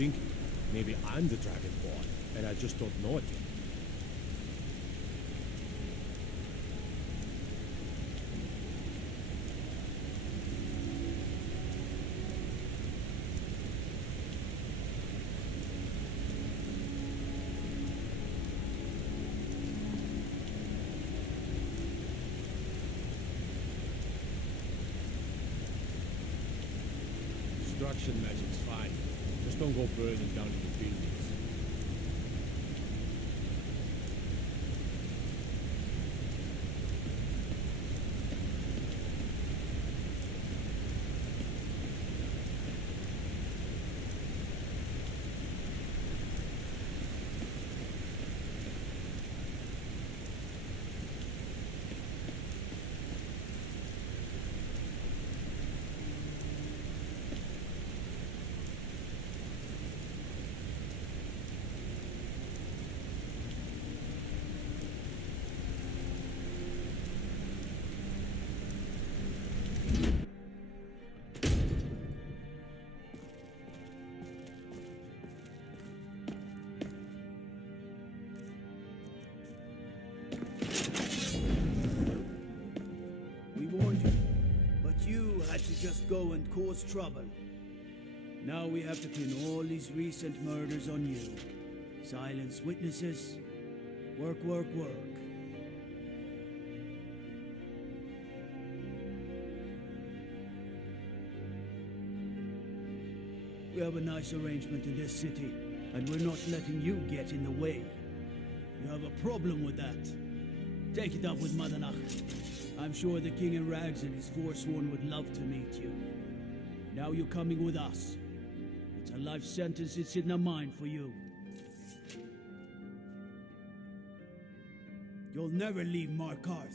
thinking. Maybe I'm the Dragonborn, and I just don't know it yet. Destruction magic's fine. Just don't go burning down your buildings. Had to just go and cause trouble. Now we have to pin all these recent murders on you. Silence witnesses. Work, work, work. We have a nice arrangement in this city, and we're not letting you get in the way. You have a problem with that. Take it up with Madanach. I'm sure the King in Rags and his Forsworn would love to meet you. Now you're coming with us. It's a life sentence that's in our mind for you. You'll never leave Markarth.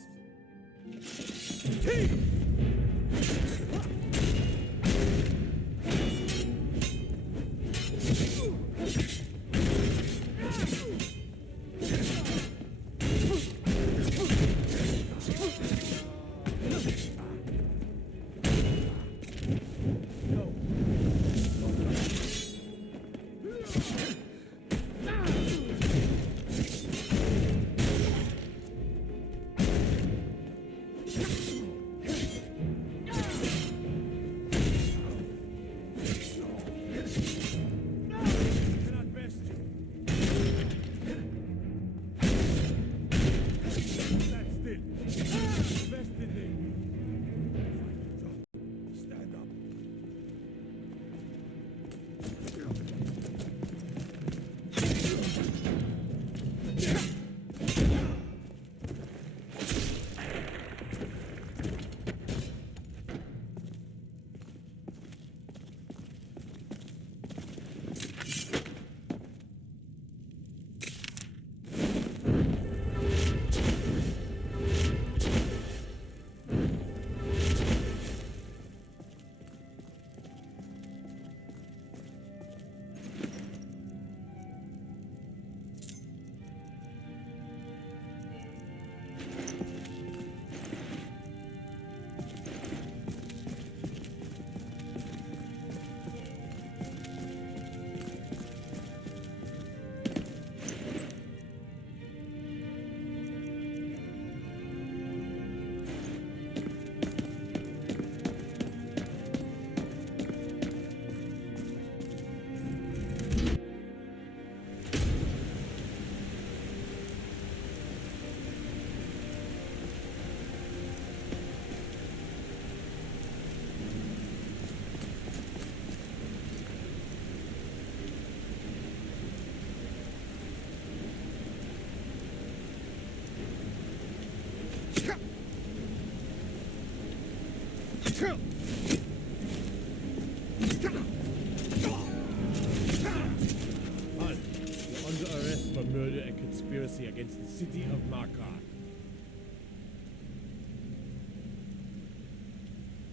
Murder and conspiracy against the city of Markarth.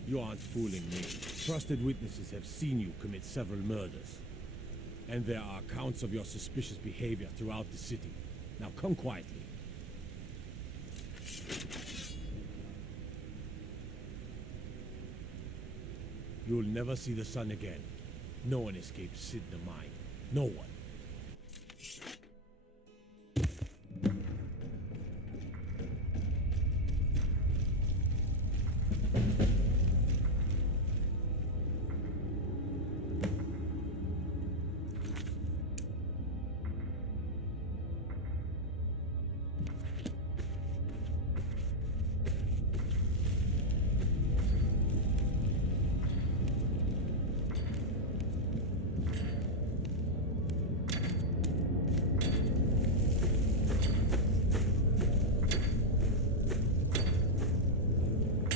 You aren't fooling me. Trusted witnesses have seen you commit several murders. And there are accounts of your suspicious behavior throughout the city. Now come quietly. You'll never see the sun again. No one escapes Sid the Mine. No one.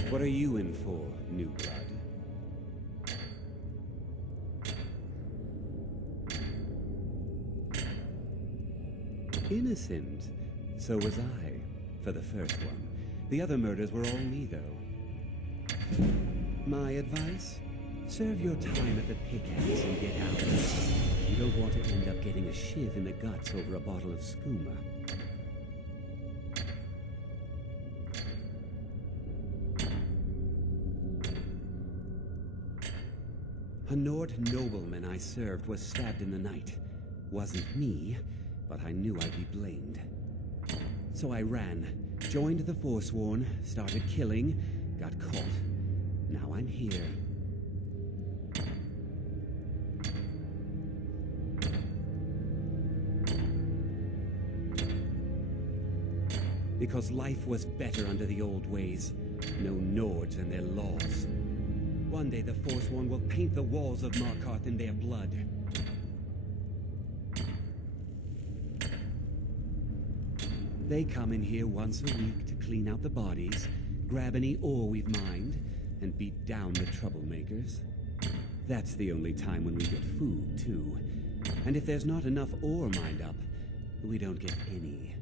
What are you in for, new blood? Innocent. So was I, for the first one. The other murders were all me, though. My advice? Serve your time at the pickaxe and get out. You don't want to end up getting a shiv in the guts over a bottle of skooma. A Nord nobleman I served was stabbed in the night. Wasn't me, but I knew I'd be blamed. So I ran, joined the Forsworn, started killing, got caught. Now I'm here. Because life was better under the old ways. No Nords and their laws. One day the Forsworn will paint the walls of Markarth in their blood. They come in here once a week to clean out the bodies, grab any ore we've mined, and beat down the troublemakers. That's the only time when we get food, too. And if there's not enough ore mined up, we don't get any.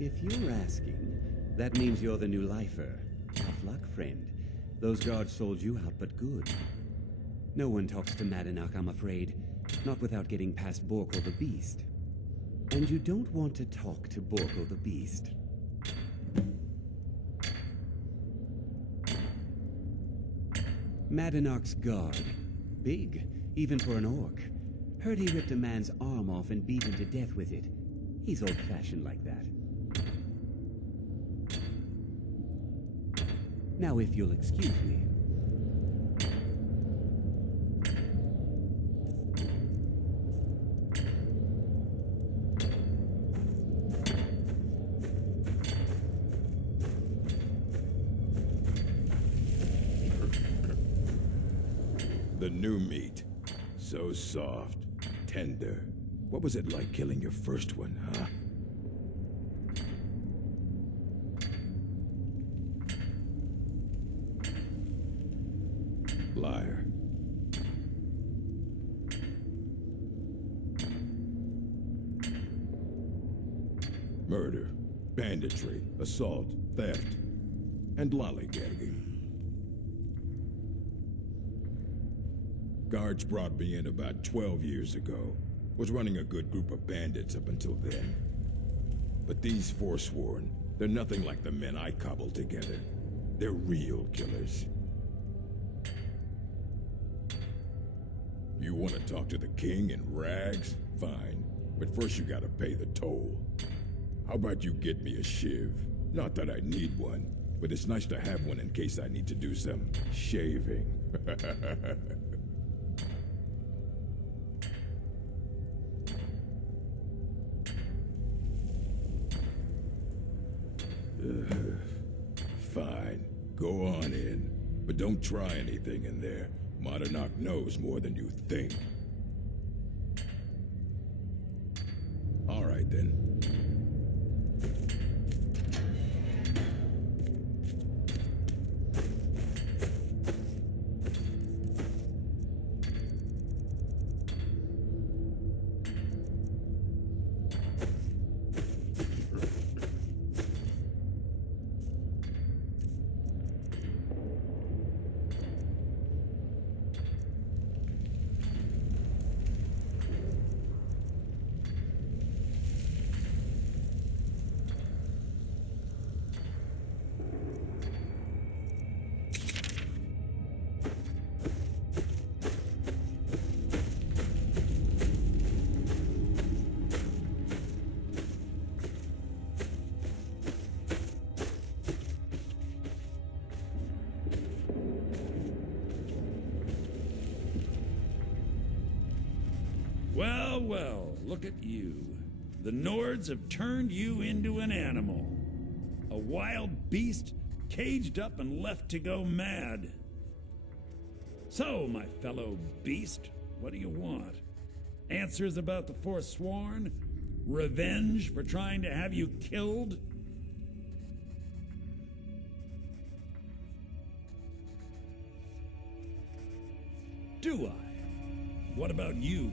If you're asking, that means you're the new lifer. Tough luck, friend. Those guards sold you out, but good. No one talks to Madanach, I'm afraid. Not without getting past Borkle the Beast. And you don't want to talk to Borkle the Beast. Madanach's guard. Big, even for an orc. Heard he ripped a man's arm off and beat him to death with it. He's old-fashioned like that. Now, if you'll excuse me. The new meat. So soft, tender. What was it like killing your first one, huh? Liar. Murder, banditry, assault, theft, and lollygagging. Guards brought me in about 12 years ago. Was running a good group of bandits up until then. But these Forsworn, they're nothing like the men I cobbled together. They're real killers. You want to talk to the king in rags? Fine. But first you gotta pay the toll. How about you get me a shiv? Not that I need one, but it's nice to have one in case I need to do some shaving. Fine. Go on in. But don't try anything in there. Madanach knows more than you think. All right, then. well, look at you. The Nords have turned you into an animal. A wild beast, caged up and left to go mad. So, my fellow beast, what do you want? Answers about the Forsworn? Revenge for trying to have you killed? Do I? What about you?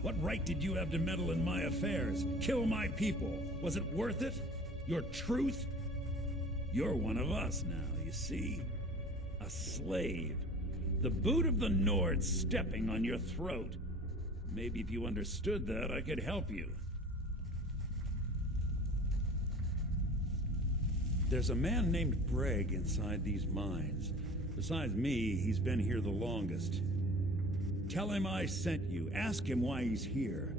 What right did you have to meddle in my affairs? Kill my people? Was it worth it? Your truth? You're one of us now, you see? A slave. The boot of the Nords stepping on your throat. Maybe if you understood that, I could help you. There's a man named Breg inside these mines. Besides me, he's been here the longest. Tell him I sent you. Ask him why he's here.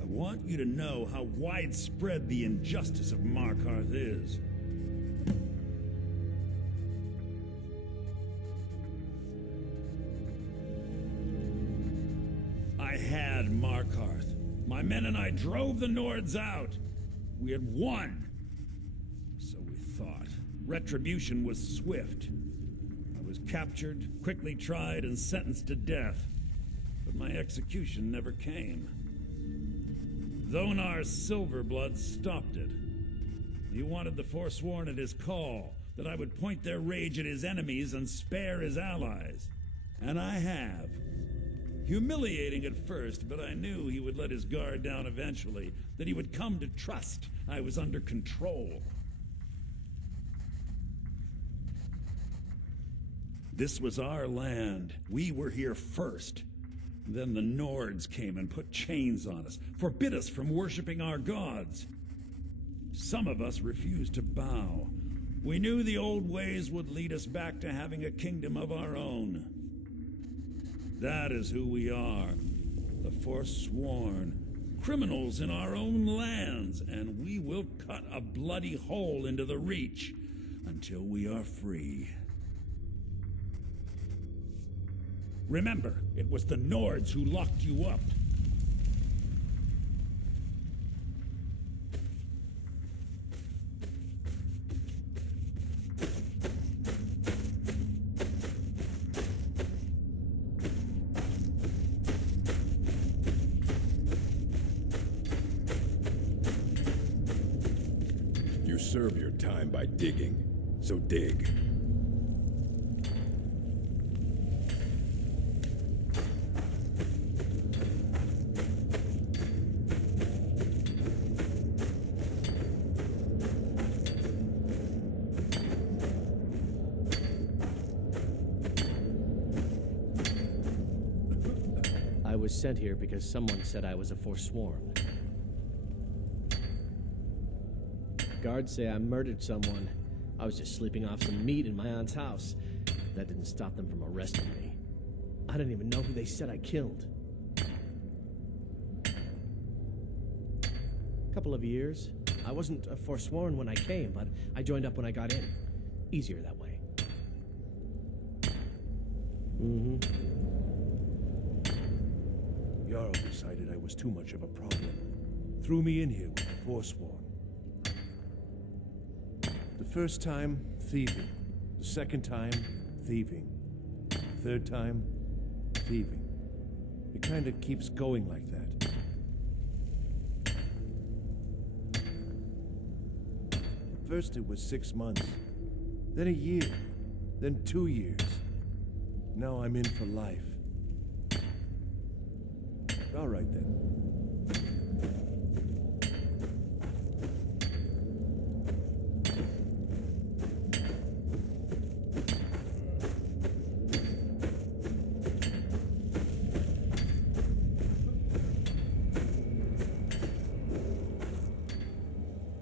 I want you to know how widespread the injustice of Markarth is. I had Markarth. My men and I drove the Nords out. We had won. So we thought. Retribution was swift. I was captured, quickly tried, and sentenced to death. But my execution never came. Dhonar's Silverblood stopped it. He wanted the Forsworn at his call, that I would point their rage at his enemies and spare his allies. And I have. Humiliating at first, but I knew he would let his guard down eventually, that he would come to trust I was under control. This was our land. We were here first. Then the Nords came and put chains on us, forbid us from worshipping our gods. Some of us refused to bow. We knew the old ways would lead us back to having a kingdom of our own. That is who we are, the Forsworn, criminals in our own lands, and we will cut a bloody hole into the Reach until we are free. Remember, it was the Nords who locked you up. You serve your time by digging, so dig. I was sent here because someone said I was a Forsworn. Guards say I murdered someone. I was just sleeping off some meat in my aunt's house. That didn't stop them from arresting me. I didn't even know who they said I killed. Couple of years. I wasn't a Forsworn when I came, but I joined up when I got in. Easier that way. Jarl decided I was too much of a problem. Threw me in here with the Forsworn. The first time, thieving. The second time, thieving. The third time, thieving. It kind of keeps going like that. First it was 6 months, then a year, then 2 years. Now I'm in for life. All right then.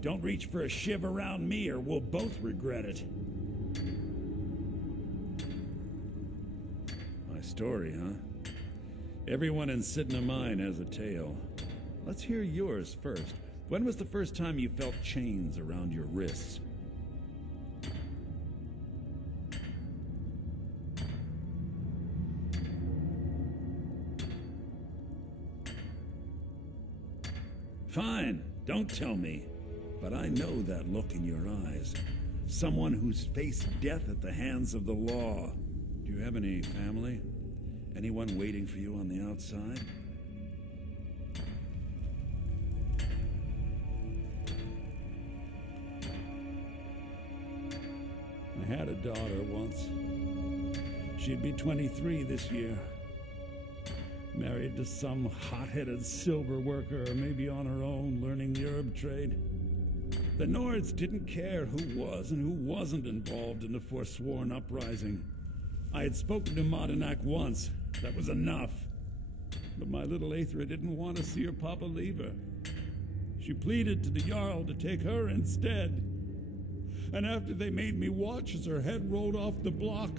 Don't reach for a shiv around me or we'll both regret it. My story, huh? Everyone in Sidna Mine has a tale. Let's hear yours first. When was the first time you felt chains around your wrists? Fine, don't tell me. But I know that look in your eyes. Someone who's faced death at the hands of the law. Do you have any family? Anyone waiting for you on the outside? I had a daughter once. She'd be 23 this year. Married to some hot-headed silver worker, or maybe on her own, learning the herb trade. The Nords didn't care who was and who wasn't involved in the Forsworn uprising. I had spoken to Markarth once. That was enough. But my little Aethra didn't want to see her papa leave her. She pleaded to the Jarl to take her instead. And after they made me watch as her head rolled off the block,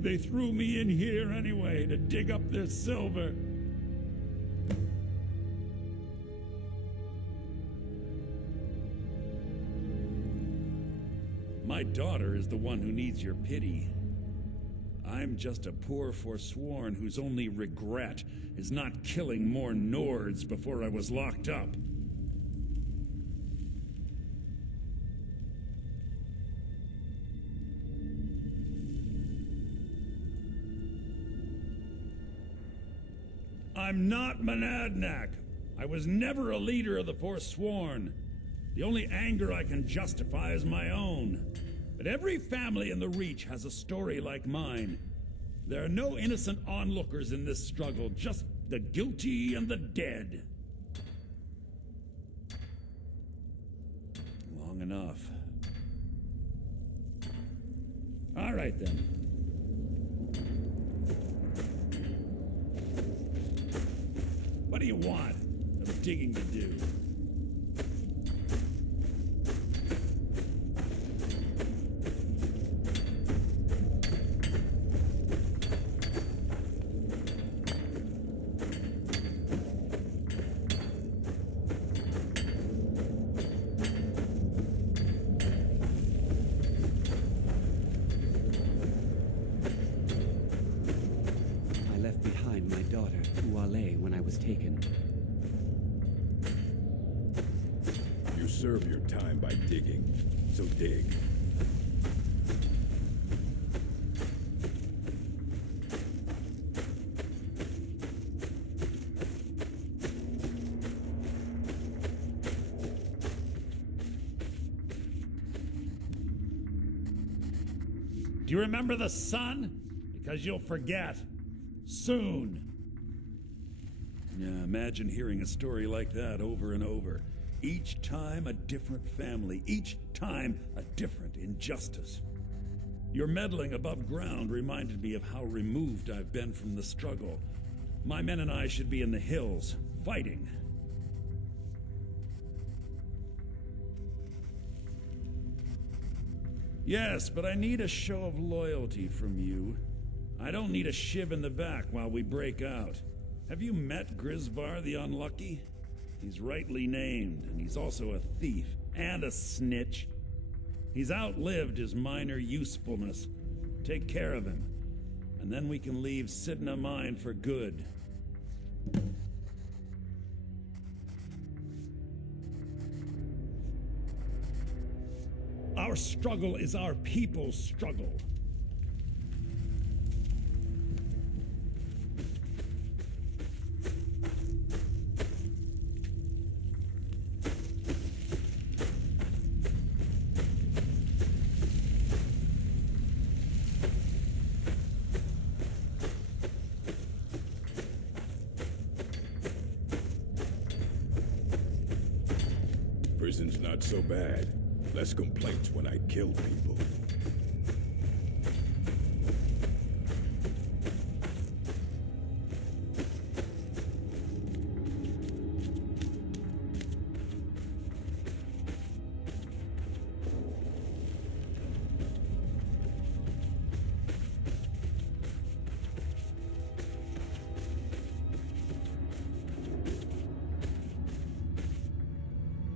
they threw me in here anyway to dig up their silver. My daughter is the one who needs your pity. I'm just a poor Forsworn whose only regret is not killing more Nords before I was locked up. I'm not Monadnock. I was never a leader of the Forsworn. The only anger I can justify is my own. But every family in the Reach has a story like mine. There are no innocent onlookers in this struggle, just the guilty and the dead. Long enough. All right, then. What do you want? There's digging to do. Serve your time by digging, so dig. Do you remember the sun? Because you'll forget. Soon. Yeah, imagine hearing a story like that over and over. Each time a different family, each time a different injustice. Your meddling above ground reminded me of how removed I've been from the struggle. My men and I should be in the hills, fighting. Yes, but I need a show of loyalty from you. I don't need a shiv in the back while we break out. Have you met Grisvar the Unlucky? He's rightly named, and he's also a thief and a snitch. He's outlived his minor usefulness. Take care of him, and then we can leave Sidna Mine for good. Our struggle is our people's struggle. Prison's not so bad. Less complaints when I kill people.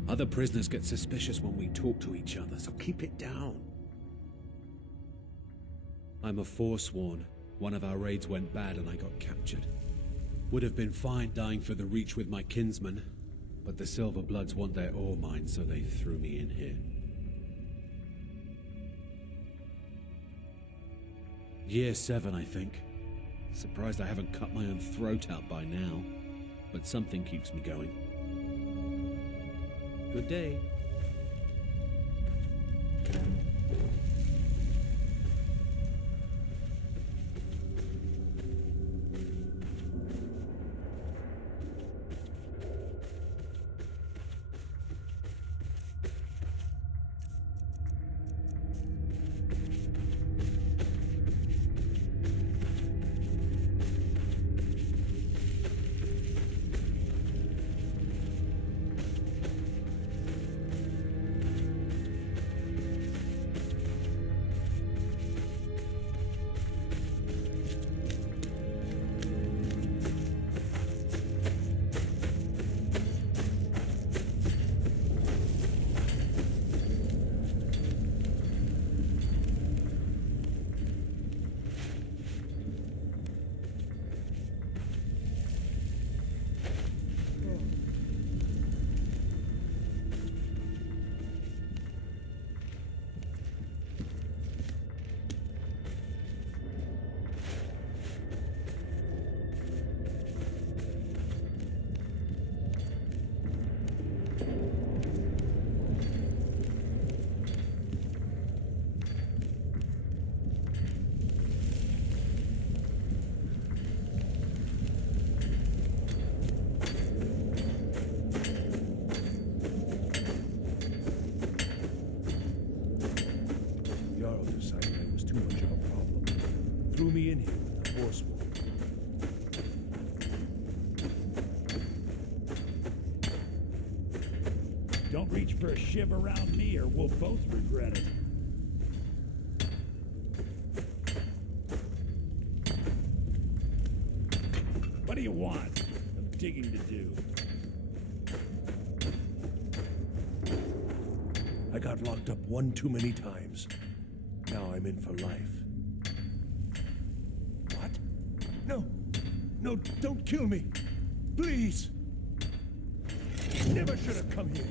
Other prisoners get suspicious when we talk to each other, so keep it down. I'm a Forsworn. One of our raids went bad and I got captured. Would have been fine dying for the Reach with my kinsman, But the Silverbloods want their ore mine, so they threw me in here. Year 7, I think. Surprised I haven't cut my own throat out by now. But something keeps me going. Good day. Jarl decided I was too much of a problem. Threw me in here with the Forsworn. Don't reach for a shiv around me or we'll both regret it. What do you want? I'm digging to do. I got locked up one too many times. Now I'm in for life. What? No! No, don't kill me! Please! Never should have come here!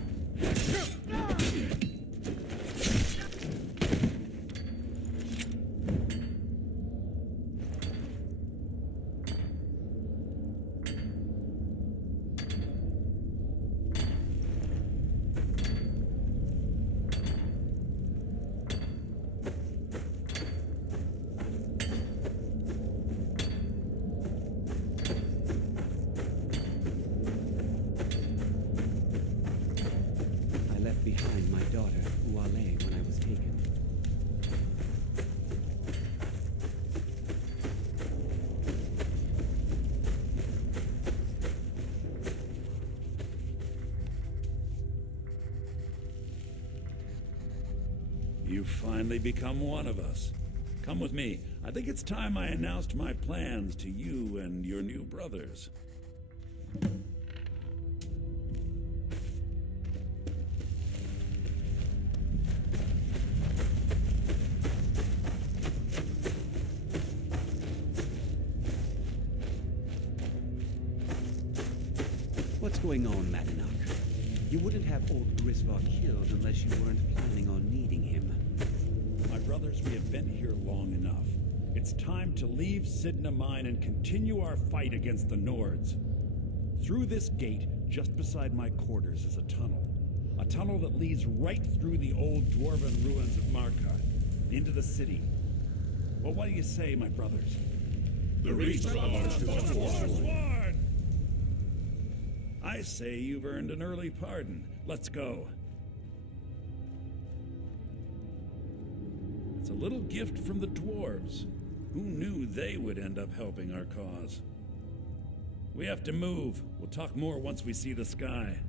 Behind my daughter, Uale, when I was taken. You've finally become one of us. Come with me. I think it's time I announced my plans to you and your new brothers. What's going on, Madanach? You wouldn't have old Grisvar killed unless you weren't planning on needing him. My brothers, we have been here long enough. It's time to leave Sidna Mine and continue our fight against the Nords. Through this gate, just beside my quarters, is a tunnel. A tunnel that leads right through the old dwarven ruins of Markarth, into the city. Well, what do you say, my brothers? The Reach belongs to the Forsworn. I say you've earned an early pardon. Let's go. It's a little gift from the dwarves. Who knew they would end up helping our cause? We have to move. We'll talk more once we see the sky.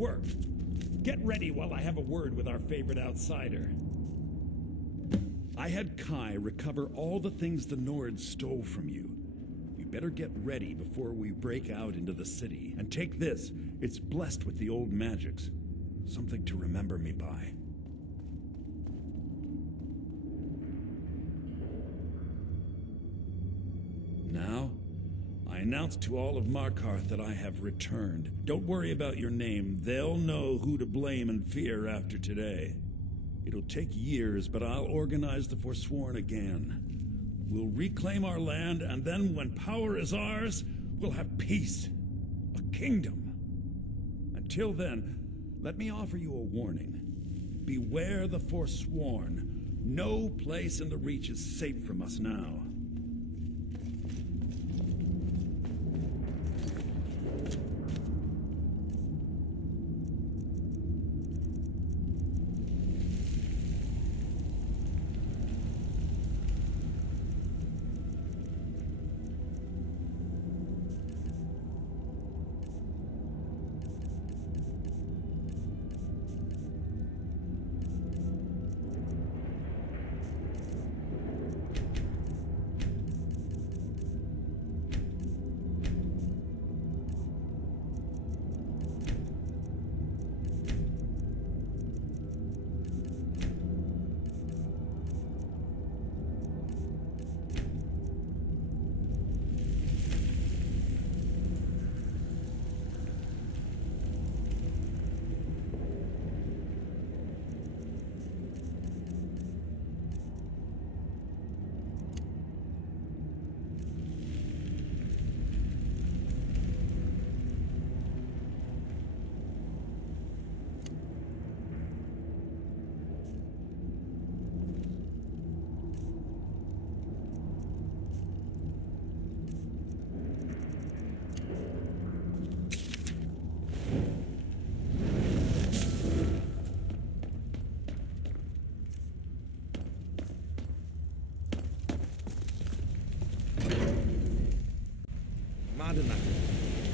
work. Get ready while I have a word with our favorite outsider. I had Kai recover all the things the Nords stole from you. You better get ready before we break out into the city. And take this. It's blessed with the old magics. Something to remember me by. Now, I announce to all of Markarth that I have returned. Don't worry about your name. They'll know who to blame and fear after today. It'll take years, but I'll organize the Forsworn again. We'll reclaim our land, and then when power is ours, we'll have peace. A kingdom. Until then, let me offer you a warning. Beware the Forsworn. No place in the Reach is safe from us now.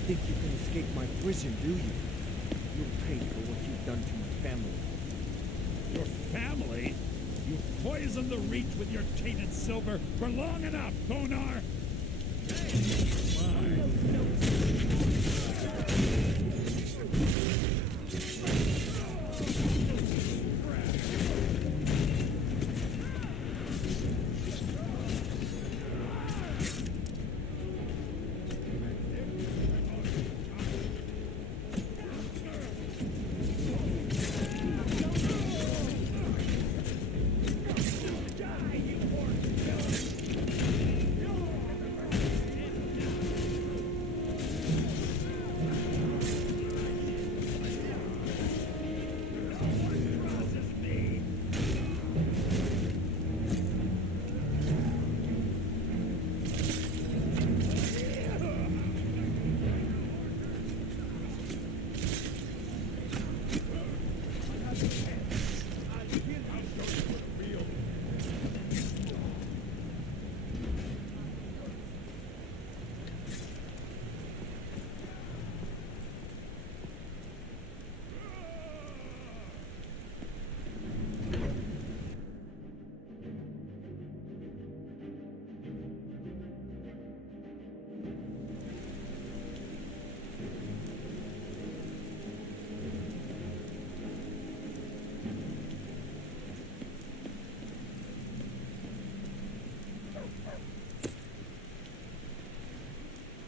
Think you can escape my prison, do you? You'll pay for what you've done to my family. Your family? You've poisoned the Reach with your tainted silver for long enough, Bonar!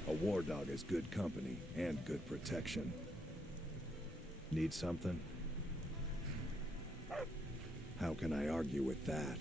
A war dog is good company and good protection. Need something? How can I argue with that?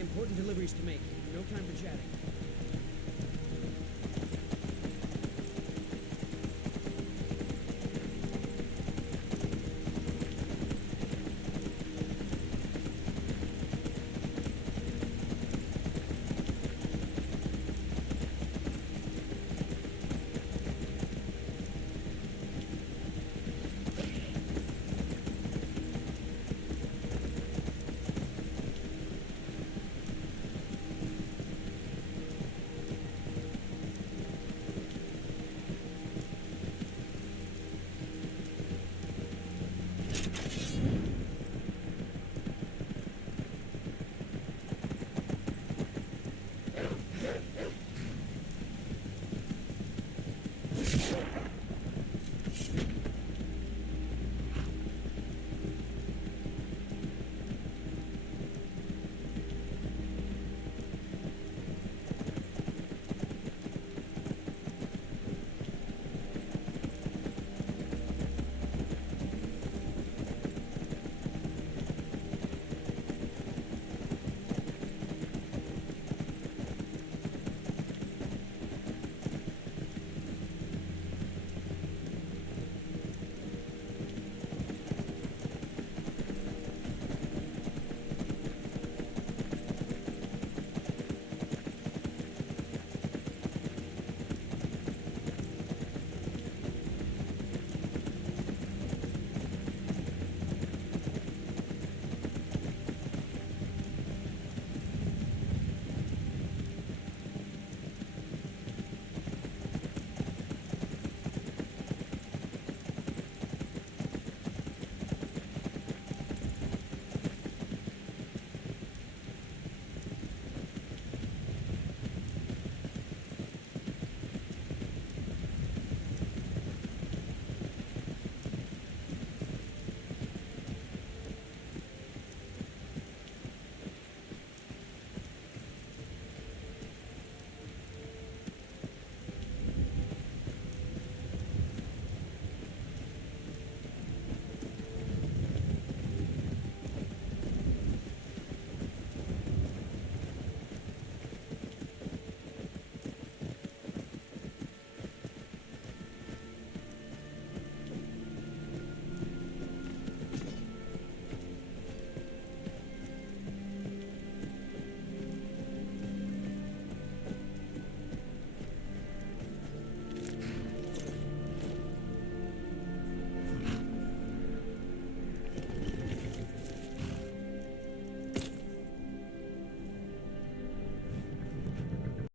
Important deliveries to make. No time for chatting.